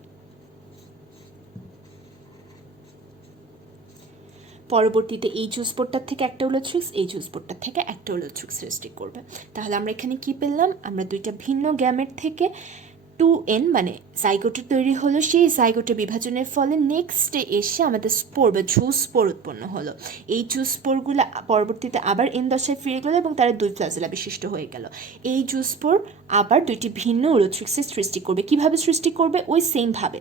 পরবর্তীতে এই জুস্পোরটার থেকে একটা উলোথ্রিক্স, এই জুস্পোরটার থেকে একটা উলোথ্রিক্স সৃষ্টি করবে। তাহলে আমরা এখানে কি পেলাম, আমরা দুইটা ভিন্ন গ্যামেট থেকে 2n মানে জাইগোটের তৈরি হলো, সেই জাইগোটের বিভাজনের ফলে নেক্সটে এসে আমাদের স্পোর বা জুস্পোর উৎপন্ন হলো। এই জুস্পোরগুলো পরবর্তীতে আবার এন দশায় ফিরে গেল এবং তারা দুই ফ্লাজেলা বিশিষ্ট হয়ে গেল। এই জুস্পোর আবার দুইটি ভিন্ন উলোথ্রিক্সের সৃষ্টি করবে। কিভাবে সৃষ্টি করবে, ওই সেমভাবে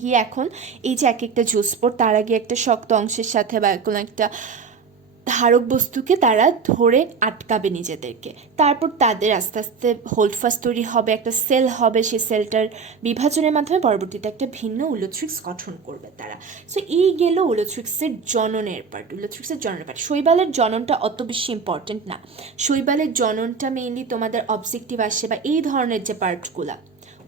গিয়ে এখন এই যে এক একটা জুস্পোর তারা গিয়ে একটা শক্ত অংশের সাথে বা কোনো একটা ধারক বস্তুকে তারা ধরে আটকাবে নিজেদেরকে, তারপর তাদের আস্তে আস্তে হোল্ড ফাস্ট তৈরি হবে, একটা সেল হবে, সেই সেলটার বিভাজনের মাধ্যমে পরবর্তীতে একটা ভিন্ন উলোথ্রিক্স গঠন করবে তারা। সো এই গেল উলোথ্রিক্সের জননের পার্ট, উলোথ্রিক্সের জননের পার্ট। শৈবালের জননটা অত বেশি ইম্পর্টেন্ট না, শৈবালের জননটা মেইনলি তোমাদের অবজেক্টিভ আসে বা এই ধরনের যে পার্টগুলা,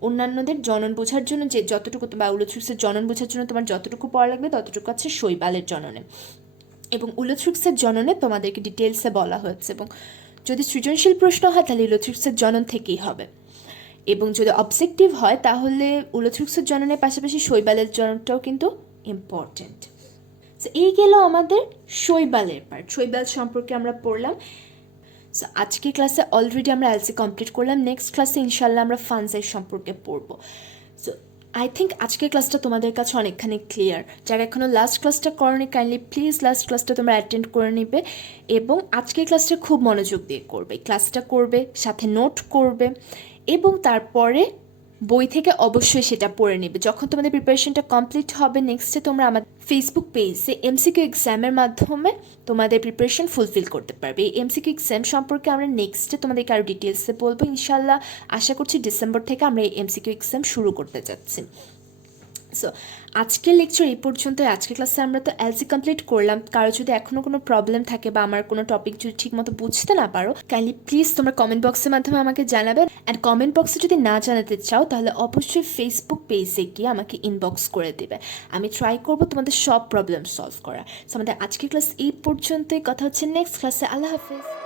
অন্যান্যদের জনন বোঝার জন্য যে যতটুকু বা উলোথ্রিক্সের জনন বোঝার জন্য তোমার যতটুকু পড়া লাগবে ততটুকু আছে শৈবালের জননে, এবং উলোথ্রিক্সের জননে তোমাদেরকে ডিটেলসে বলা হয়েছে। এবং যদি সৃজনশীল প্রশ্ন হয় তাহলে উলোথ্রিক্সের জনন থেকেই হবে, এবং যদি অবজেক্টিভ হয় তাহলে উলোথ্রিক্সের জননের পাশাপাশি শৈবালের জননটাও কিন্তু ইম্পর্টেন্ট। সো এই গেল আমাদের শৈবালের পার্ট, শৈবাল সম্পর্কে আমরা পড়লাম। সো আজকের ক্লাসে অলরেডি আমরা এলসি কমপ্লিট করলাম, নেক্সট ক্লাসে ইনশাল্লাহ আমরা ফানজাই সম্পর্কে পড়বো। সো আই থিঙ্ক আজকের ক্লাসটা তোমাদের কাছে অনেকখানি ক্লিয়ার। যারা এখনও লাস্ট ক্লাসটা করনি কাইন্ডলি প্লিজ লাস্ট ক্লাসটা তোমরা অ্যাটেন্ড করে নিবে, এবং আজকের ক্লাসটা খুব মনোযোগ দিয়ে করবে, ক্লাসটা করবে সাথে নোট করবে, এবং তারপরে বই থেকে অবশ্যই সেটা পড়ে নেবে। যখন তোমাদের প্রিপারেশনটা কমপ্লিট হবে নেক্সটে তোমরা আমাদের ফেসবুক পেজে এমসিকিউ এক্সামের মাধ্যমে তোমাদের প্রিপারেশন ফুলফিল করতে পারবে। এই এমসিকিউ এক্সাম সম্পর্কে আমরা নেক্সটে তোমাদেরকে আরও ডিটেলসে বলবো ইনশাল্লাহ। আশা করছি ডিসেম্বর থেকে আমরা এই এমসিকিউ এক্সাম শুরু করতে যাচ্ছি। সো আজকের লেকচার এই পর্যন্ত। আজকের ক্লাসে আমরা তো এলসি কমপ্লিট করলাম। কারো যদি এখনও কোনো প্রবলেম থাকে বা আমার কোনো টপিক যদি ঠিকমতো বুঝতে না পারো কাইন্ডলি প্লিজ তোমরা কমেন্ট বক্সের মাধ্যমে আমাকে জানাবে। অ্যান্ড কমেন্ট বক্সে যদি না জানাতে চাও তাহলে অবশ্যই ফেসবুক পেজে গিয়ে আমাকে ইনবক্স করে দেবে, আমি ট্রাই করবো তোমাদের সব প্রবলেম সলভ করার। সো আমাদের আজকের ক্লাস এই পর্যন্তই, কথা হচ্ছে নেক্সট ক্লাসে। আল্লাহ হাফেজ।